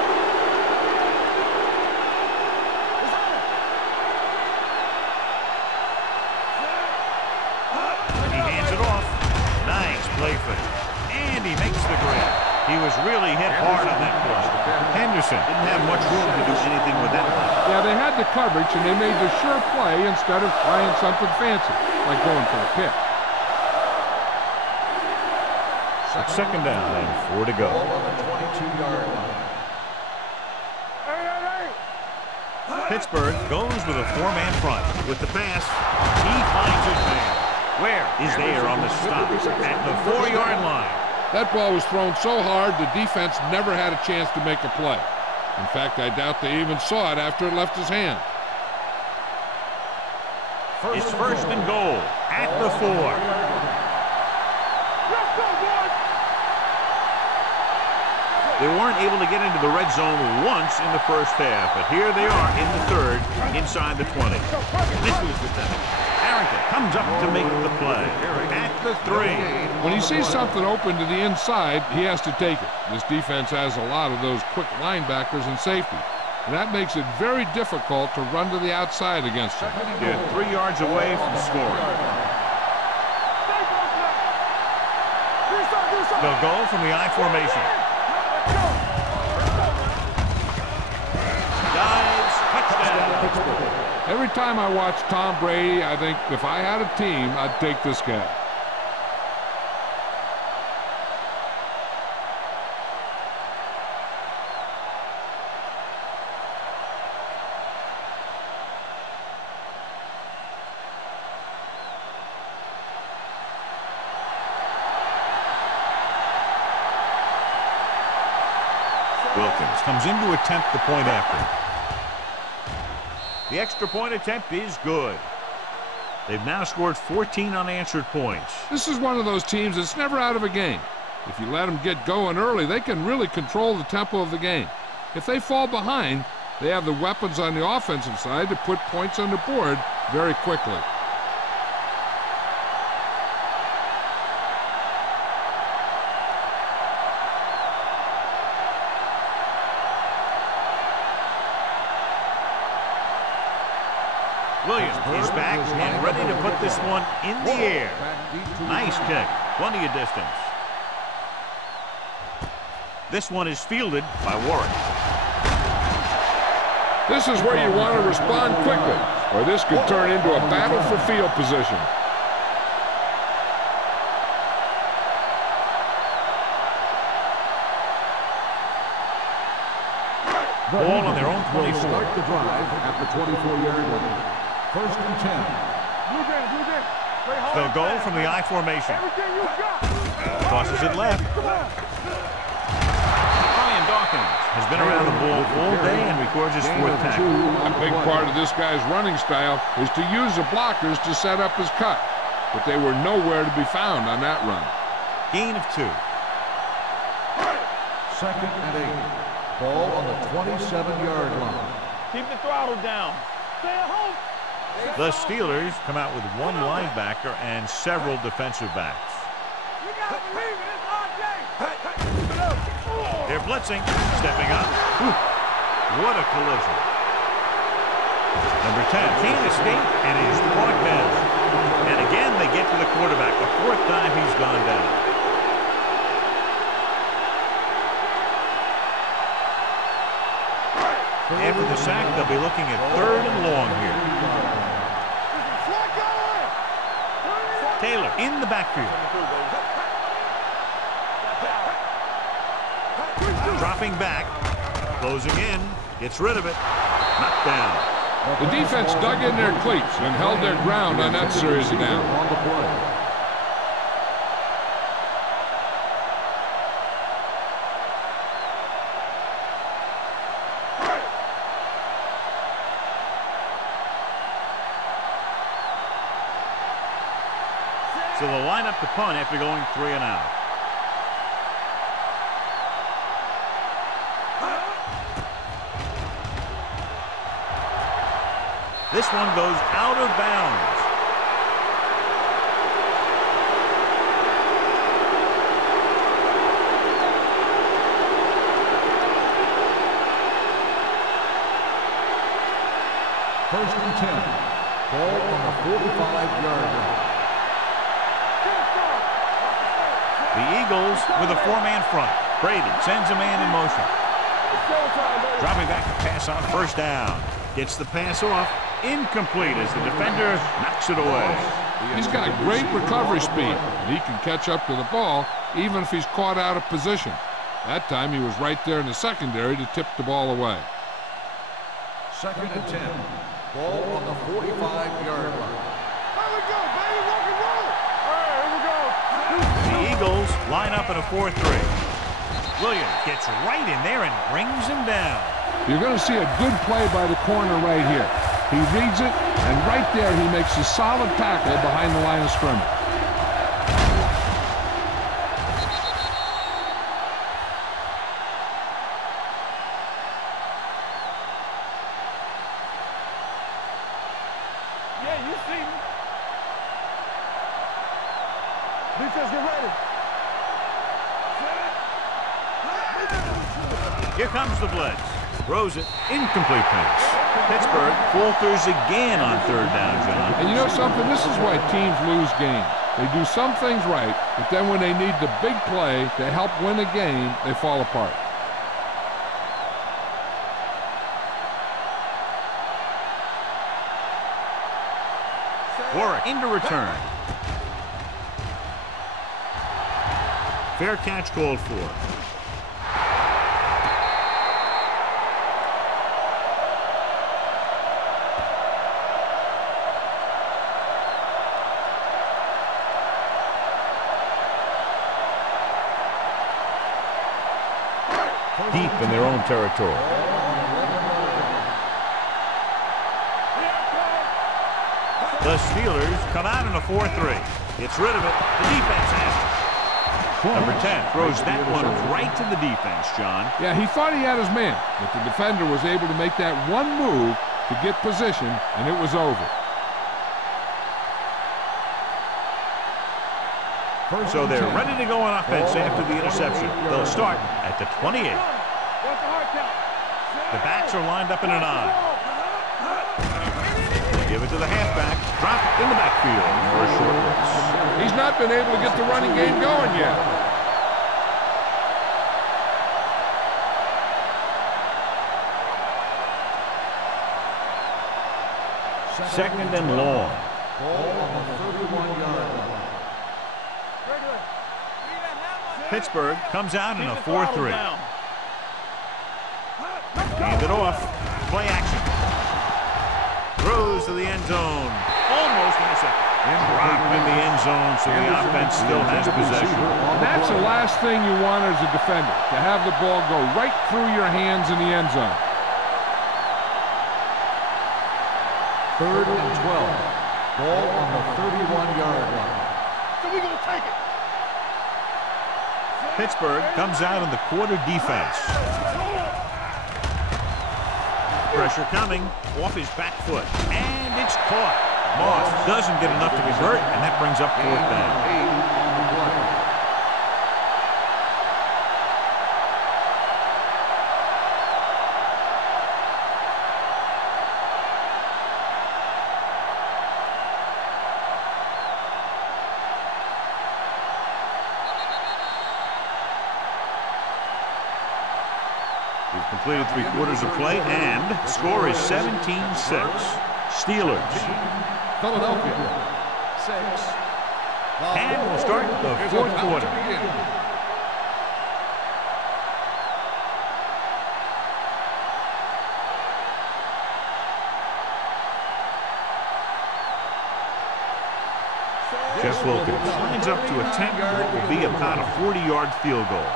He hands it off. Nice play fake. And he makes the He was really hit hard on that play. Henderson didn't have much room to do anything with that one. Yeah, they had the coverage, and they made the sure play instead of trying something fancy, like going for a pick. Second down and 4 to go. Ball on the 22-yard line. Pittsburgh goes with a 4-man front. With the pass, he finds his man. Where is there on the stop? At the 4-yard line. That ball was thrown so hard, the defense never had a chance to make a play. In fact, I doubt they even saw it after it left his hand. It's first and goal at the 4. They weren't able to get into the red zone once in the first half, but here they are in the third, inside the 20. This was the time. Harrington comes up to make the play at the 3. When he sees something open to the inside, he has to take it. This defense has a lot of those quick linebackers and safety, and that makes it very difficult to run to the outside against them. They're 3 yards away from scoring. They'll go from the I formation. Dives, touchdown. Every time I watch Tom Brady, I think if I had a team, I'd take this guy. Wilkins comes in to attempt the point after. The extra point attempt is good. They've now scored 14 unanswered points. This is one of those teams that's never out of a game. If you let them get going early, they can really control the tempo of the game. If they fall behind, they have the weapons on the offensive side to put points on the board very quickly. Williams is back and ready to put this one in the air. Nice kick. Plenty of distance. This one is fielded by Warwick. This is where you want to respond quickly, or this could turn into a battle for field position. Ball on their own 24. Start the drive at the 24-yard line. First and 10. They'll go from the I formation. Tosses it left. Brian Dawkins has been around the ball all day and records his 4th tackle. A big part of this guy's running style is to use the blockers to set up his cut, but they were nowhere to be found on that run. Gain of 2. Second and 8. Ball on the 27-yard line. Keep the throttle down. Stay at home. The Steelers come out with 1 linebacker and several defensive backs. You gotta believe it. It's our day. They're blitzing, stepping up. Whew. What a collision. Number 10 can't escape and is brought down. And again, they get to the quarterback. The 4th time he's gone down. After the sack, they'll be looking at 3rd and long here. Taylor in the backfield. Dropping back, closing in, gets rid of it, knocked down. The defense dug in their cleats and held their ground on that series of downs. On the play. So they'll line up to punt after going 3 and out. This one goes out of bounds. First and 10. Ball on the 45-yard line. The Eagles with a 4-man front. Braden sends a man in motion. Dropping back to pass on first down. Gets the pass off. Incomplete as the defender knocks it away. He's got great recovery speed, and he can catch up to the ball even if he's caught out of position. That time he was right there in the secondary to tip the ball away. 2nd and 10. Ball on the 45-yard line. Here we go, baby. Rock and roll. All right, here we go. The Eagles line up in a 4-3. Williams gets right in there and brings him down. You're going to see a good play by the corner right here. He reads it, and right there he makes a solid tackle behind the line of scrimmage. Yeah, you see me. Defense, get ready. Here comes the blitz. Throws it. Incomplete pass. Pittsburgh falters again on 3rd down, John. And you know something? This is why teams lose games. They do some things right, but then when they need the big play to help win a game, they fall apart. Warwick into return. Fair catch called for. Deep in their own territory. The Steelers come out in a 4-3. Gets rid of it. The defense has it. Number 10 throws that one right to the defense, John. Yeah, he thought he had his man, but the defender was able to make that one move to get position, and it was over. So they're ready to go on offense after the interception. They'll start at the 28. The backs are lined up in an I. They give it to the halfback. Drop it in the backfield for a short blitz. He's not been able to get the running game going yet. Second and long. Ball on the 31-yard line. Pittsburgh comes out in a 4-3. Hand it off. Play action. Throws to the end zone. Almost intercepted. Dropped in the end zone, so the offense still has possession. That's the last thing you want as a defender, to have the ball go right through your hands in the end zone. 3rd and 12. Ball on the 31-yard line. So we gonna take it. Pittsburgh comes out in the quarter defense. Pressure coming off his back foot, and it's caught. Moss doesn't get enough to convert, and that brings up 4th down. 8 on the play. We've completed 3 quarters of play, and the score is 17-6. Steelers. Philadelphia, 6. And we'll start the 4th quarter. Jeff Wilkins lines up to attempt what will be about a 40-yard field goal.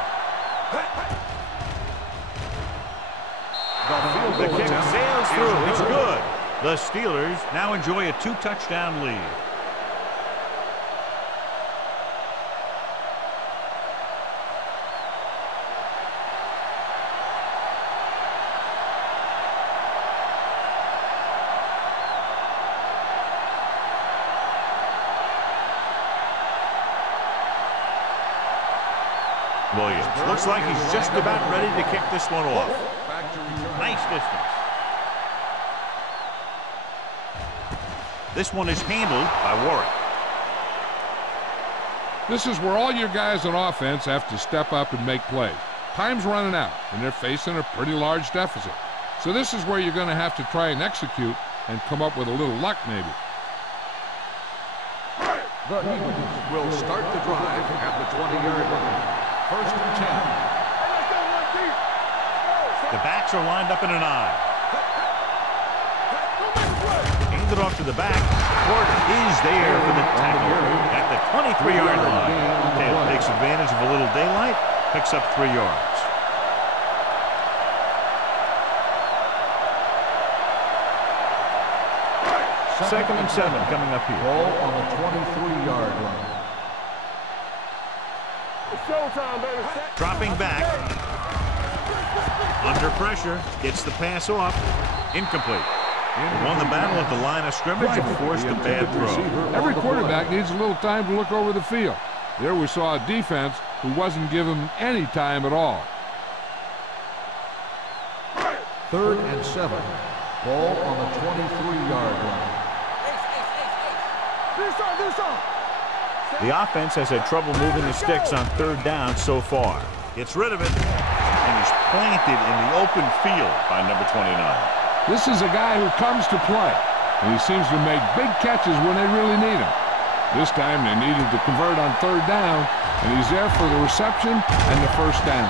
The kick sails through. It's good. The Steelers now enjoy a 2-touchdown lead. Williams looks like he's just about ready to kick this one off. Nice distance. This one is handled by Warwick. This is where all your guys on offense have to step up and make plays. time's running out, and they're facing a pretty large deficit. So this is where you're going to have to try and execute and come up with a little luck, maybe. The Eagles will start the drive at the 20-yard line. First and 10. The backs are lined up in an I. Handed off to the back. Porter is there for the tackle at the 23-yard line. Taylor takes advantage of a little daylight, picks up 3 yards. Second and 7 coming up here. Ball on the 23-yard line. It's showtime, baby. Dropping back. Under pressure. Gets the pass off. Incomplete. Won the battle at the line of scrimmage and forced a bad throw. Every quarterback needs a little time to look over the field. There we saw a defense who wasn't given any time at all. Third and 7. Ball on the 23-yard line. The offense has had trouble moving the sticks on third down so far. Gets rid of it, and he's planted in the open field by number 29. This is a guy who comes to play, and he seems to make big catches when they really need him. This time they needed to convert on third down, and he's there for the reception and the first down.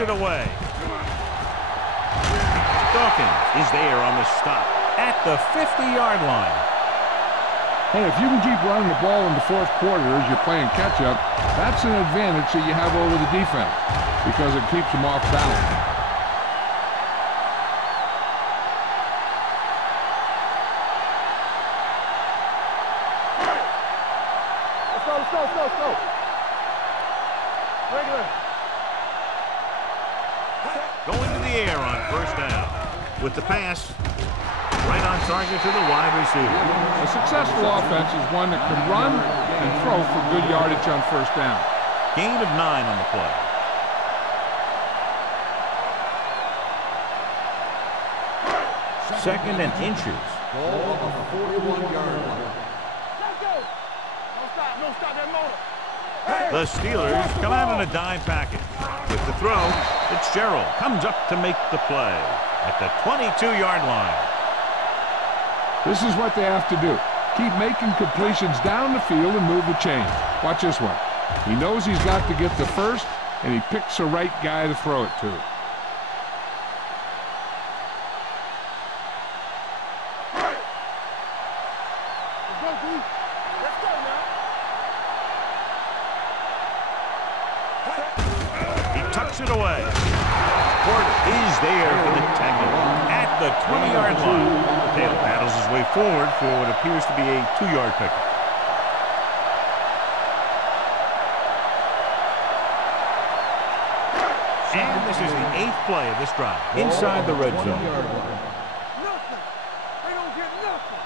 It away. Dawkins is there on the stop at the 50-yard line. Hey, if you can keep running the ball in the fourth quarter as you're playing catch-up, that's an advantage that you have over the defense because it keeps them off balance. Let's go. Regular. Going to the air on first down. With the pass, right on target to the wide receiver. A successful offense is one that can run and throw for good yardage on first down. Gain of 9 on the play. Second and inches. Ball on the 41-yard line. Let's go. Don't stop that motor. The Steelers come out in a dime package. With the throw, Fitzgerald comes up to make the play at the 22-yard line. This is what they have to do. Keep making completions down the field and move the chains. Watch this one. He knows he's got to get the first, and he picks the right guy to throw it to. It away. Porter is there for the tackle at the 20-yard line. Taylor paddles his way forward for what appears to be a 2-yard pickup. And this is the 8th play of this drive inside the red zone. Nothing. They don't get nothing.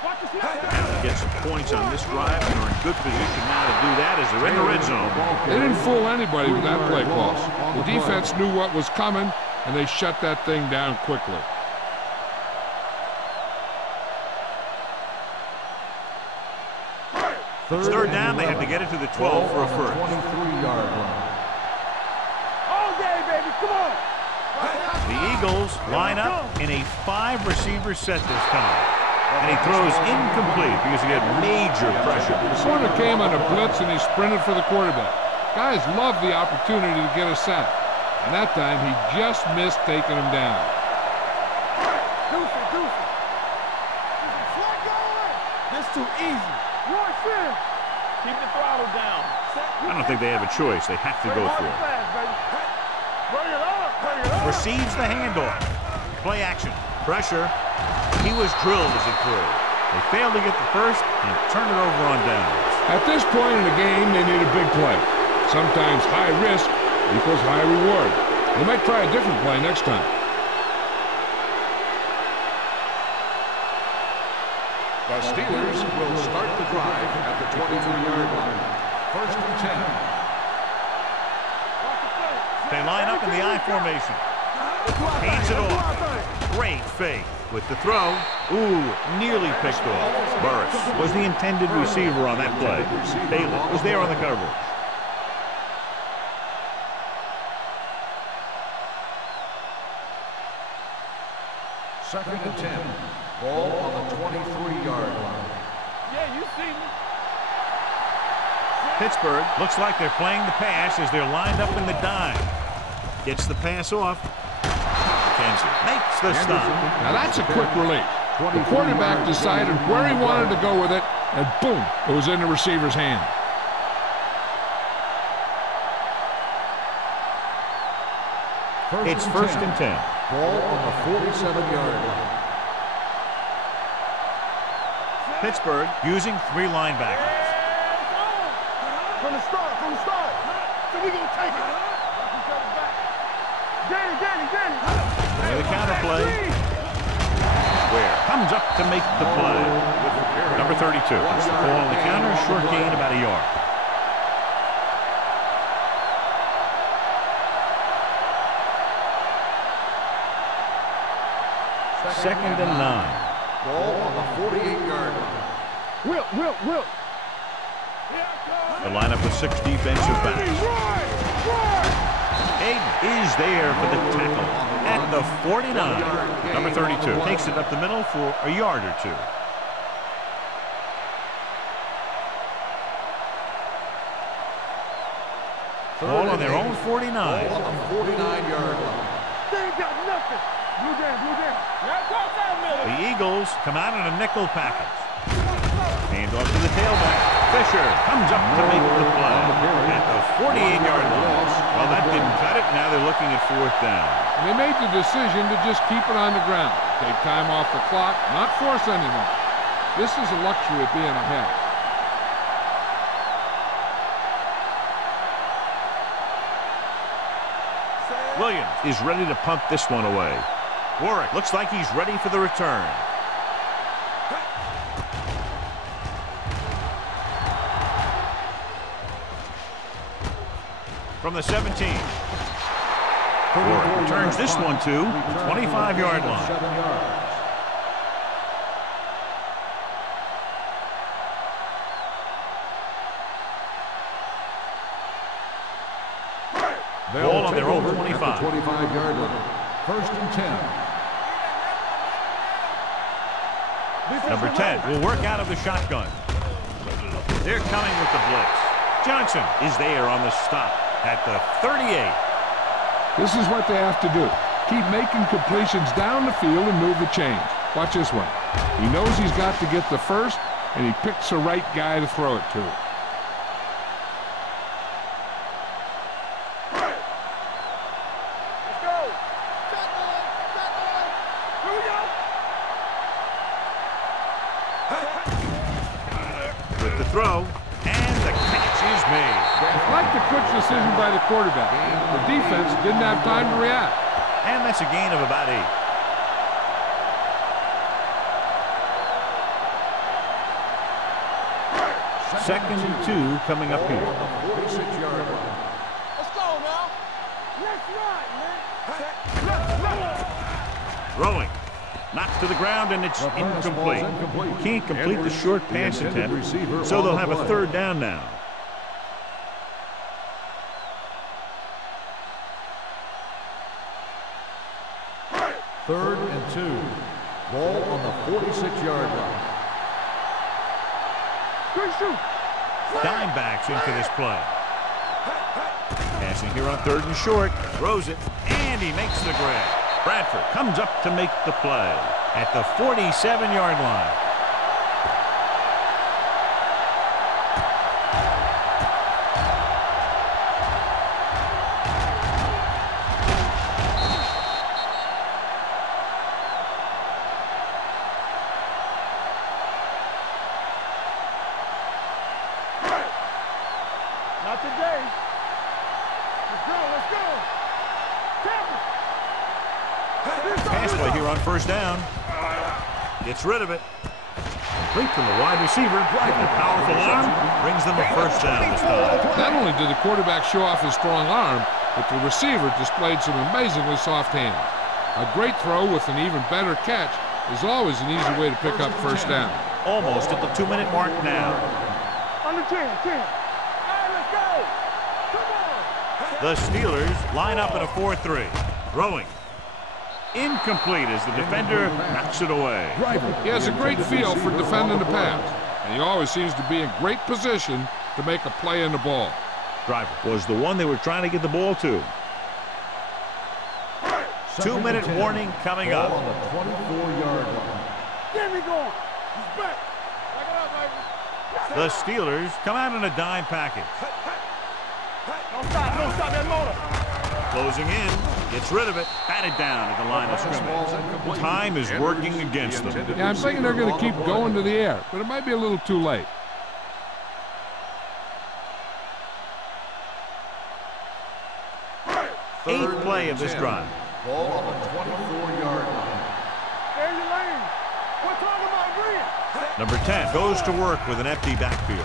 Watch the snap. Have to get some points on this drive and are in good position now to do that as they're in the red zone. They didn't fool anybody with that play call. The defense knew what was coming, and they shut that thing down quickly. It's third down. They have to get it to the 12 for a first. 23-yard line. All day, baby. Come on. The Eagles line up in a 5-receiver set this time. And he throws incomplete because he had major pressure. The corner came on a blitz, and he sprinted for the quarterback. Guys love the opportunity to get a sack. And that time, he just missed taking him down. Deuce. Flat go away. This too easy. Keep the throttle down. I don't think they have a choice. They have to go for it. Bring it up. Receives the handoff. Play action. Pressure. He was drilled as he threw. They failed to get the first and turn it over on downs. At this point in the game, they need a big play. Sometimes high risk equals high reward. They might try a different play next time. The Steelers will start the drive at the 23-yard line. First and 10. They line up in the I formation. Hands it off. Great fake. With the throw. Ooh, nearly picked off. Burris was the intended receiver on that play. Taylor was there on the coverage. Second and 10. Ball on the 23-yard line. Yeah, you see me. Pittsburgh looks like they're playing the pass as they're lined up in the dime. Gets the pass off. Kenzie makes the stop. Now that's a quick release. The quarterback decided where he wanted to go with it, and boom, it was in the receiver's hand. It's first and 10. Ball on the 47-yard line. Pittsburgh using 3 linebackers. From the start. So we gonna take it. Get it. With a counter play. Ware comes up to make the play. Number 32. It's the call on the counter. Short gain about a yard. Second and 9. Ball on the 48-yard line. Will. The lineup with 6 defensive backs. Hayden is there for the tackle at the 49. Number 32 takes it up the middle for a yard or 2. Ball on their own 49. Ball on the 49-yard line. They ain't got nothing. Blue down. The Eagles come out in a nickel package. Hand off to the tailback. Fisher comes up to make the play at the 48-yard line. Well, that didn't cut it. Now they're looking at 4th down. And they made the decision to just keep it on the ground. Take time off the clock, not force anything. This is a luxury of being ahead. Williams is ready to punt this one away. Warwick looks like he's ready for the return. From the 17. Warwick returns this one to 25-yard line. 7 yards. Ball on their own 25. 25-yard line. First and 10. Number 10 will work out of the shotgun. They're coming with the blitz. Johnson is there on the stop at the 38. This is what they have to do. Keep making completions down the field and move the chains. Watch this one. He knows he's got to get the first, and he picks the right guy to throw it to. Let's go. Here we go. With the throw, and the catch is made. It's like the quick decision by the quarterback. The defense didn't have time to react. And that's a gain of about 8. Second and 2 coming up here. 46-yard line. Let's go now. Let's ride, man. Throwing. Knocked to the ground, and it's incomplete. Can't complete the short pass attempt, so they'll have a 3rd down now. Third and 2. Ball on the 46-yard line. Dimebacks into this play. Passing here on 3rd and short. Throws it, and he makes the grab. Bradford comes up to make the play at the 47-yard line. Not today. Let's go. Pass play here on 1st down. Gets rid of it. Complete from the wide receiver. With a powerful arm, brings them a 1st down this time. Not only did the quarterback show off his strong arm, but the receiver displayed some amazingly soft hands. A great throw with an even better catch is always an easy way to pick up first down. Almost at the 2-minute mark now. Under 10. Hey, let's go. Come on. The Steelers line up in a 4-3. Throwing. Incomplete as the defender knocks it away. He has a great feel for defending the pass, and he always seems to be in great position to make a play in the ball. Driver was the one they were trying to get the ball to. 2-minute warning coming up. On the 24-yard line. Get me going. He's back. Back it up, baby. The Steelers come out in a dime package. Don't stop that motor. Closing in, gets rid of it, batted down at the line of scrimmage. Time is working against them. Yeah, I'm thinking they're going to keep going to the air, but it might be a little too late. Eighth play of this drive. Ball on the 24-yard line. There's your lane. We're talking about green. Number 10 goes to work with an empty backfield.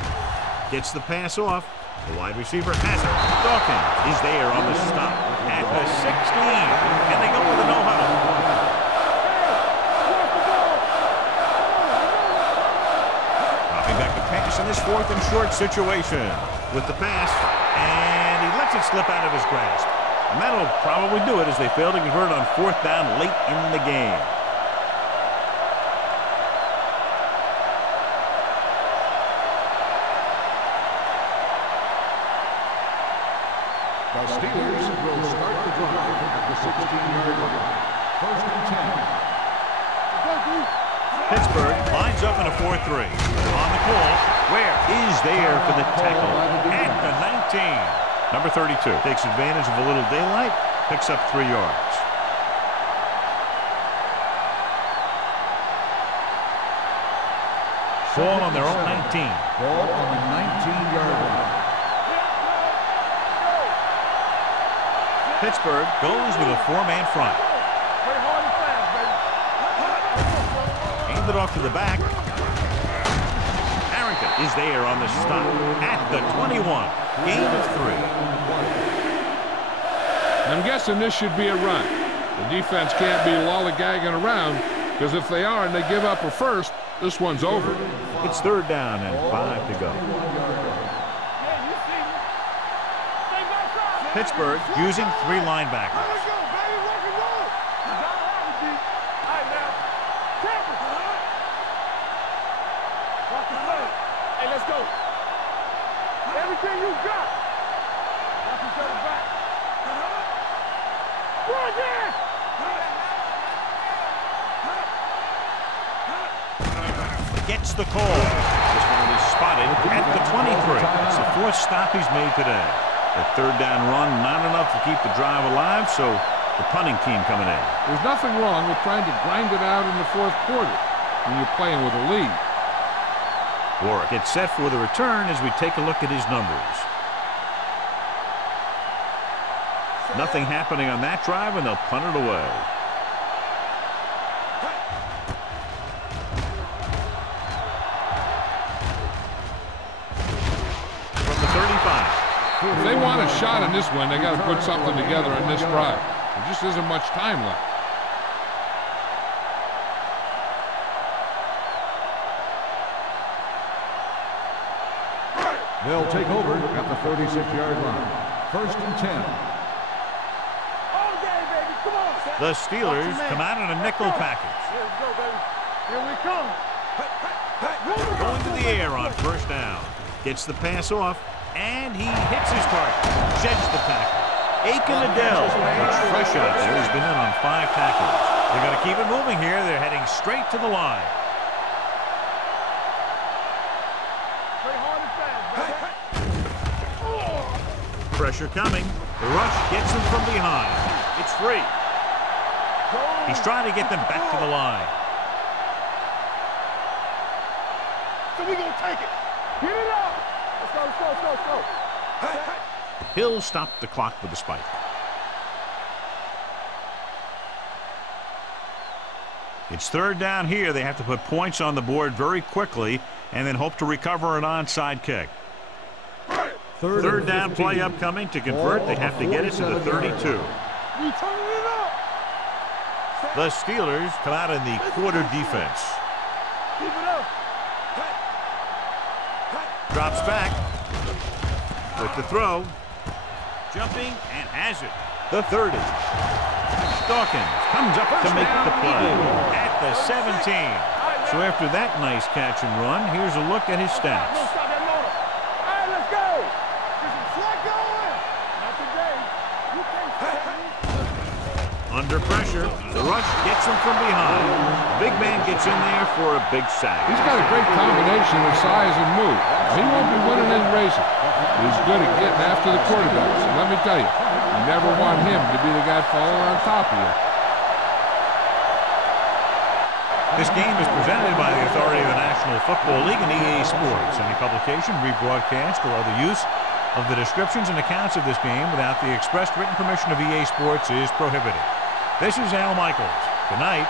Gets the pass off. The wide receiver has it. Dawkins is there on the stop at the 16. And they go with a no-huddle. Dropping back the pass in this 4th and short situation. With the pass, and he lets it slip out of his grasp. And that'll probably do it as they fail to convert on 4th down late in the game. The Steelers will start the drive at the 16-yard line. 1st and 10. Pittsburgh lines up in a 4-3. On the call, Ware is there for the tackle at the 19. Number 32 takes advantage of a little daylight, picks up 3 yards. Ball on their own 19. Ball on the 19-yard line. Pittsburgh goes with a 4-man front. Play hard and fast, baby. Hand it off to the back. Harrington is there on the stop at the 21. Gain of 3. I'm guessing this should be a run. The defense can't be lollygagging around, because if they are and they give up a first, this one's over. It's 3rd down and 5 to go. Pittsburgh using 3 linebackers. Let's go, baby. Rock and roll. You gotta have it, D. All right, now. Tackle. Rock and roll. Hey, let's go. Everything you got. Watch each other back. Run there. Gets the call. This one will be spotted at the 23. It's the 4th stop he's made today. The 3rd down run, not enough to keep the drive alive, so the punting team coming in. There's nothing wrong with trying to grind it out in the 4th quarter when you're playing with a lead. Warwick gets set for the return as we take a look at his numbers. Nothing happening on that drive, and they'll punt it away. From the 35. If they want a shot in this one, they got to put something together on this drive. There just isn't much time left. They'll take over at the 36-yard line. 1st and 10. All day, baby. Come on. The Steelers come out in a nickel package. Here we go, baby. Here we come. Going to the air on 1st down. Gets the pass off, and he hits his target. Sheds the tackle. Aiken Adele, looks fresh out there. He's been in on 5 tackles. They're going to keep it moving here. They're heading straight to the line. Play hard and fast, baby. Pressure coming. The rush gets him from behind. It's free. He's trying to get them back to the line. So we gonna take it. Get it up. Let's go, let's go, let's go, let's go. He'll stop the clock with a spike. It's 3rd down here. They have to put points on the board very quickly and then hope to recover an onside kick. Third down play upcoming. To convert, they have to get it to the 32. We turning it up. The Steelers come out in the quarter defense. Keep it up. Drops back with the throw. Jumping and has it. The 30. Dawkins comes up to make the play at the 17. So after that nice catch and run, here's a look at his stats. Don't stop that motor. All right, let's go. Get some slack going. Not today. You can't stop me. Under pressure, the rush gets him from behind. Big man gets in there for a big sack. He's got a great combination of size and move. He won't be winning any races. He's good at getting after the quarterbacks. And let me tell you, you never want him to be the guy falling on top of you. This game is presented by the authority of the National Football League and EA Sports. Any publication, rebroadcast, or other use of the descriptions and accounts of this game without the express written permission of EA Sports is prohibited. This is Al Michaels. Good night.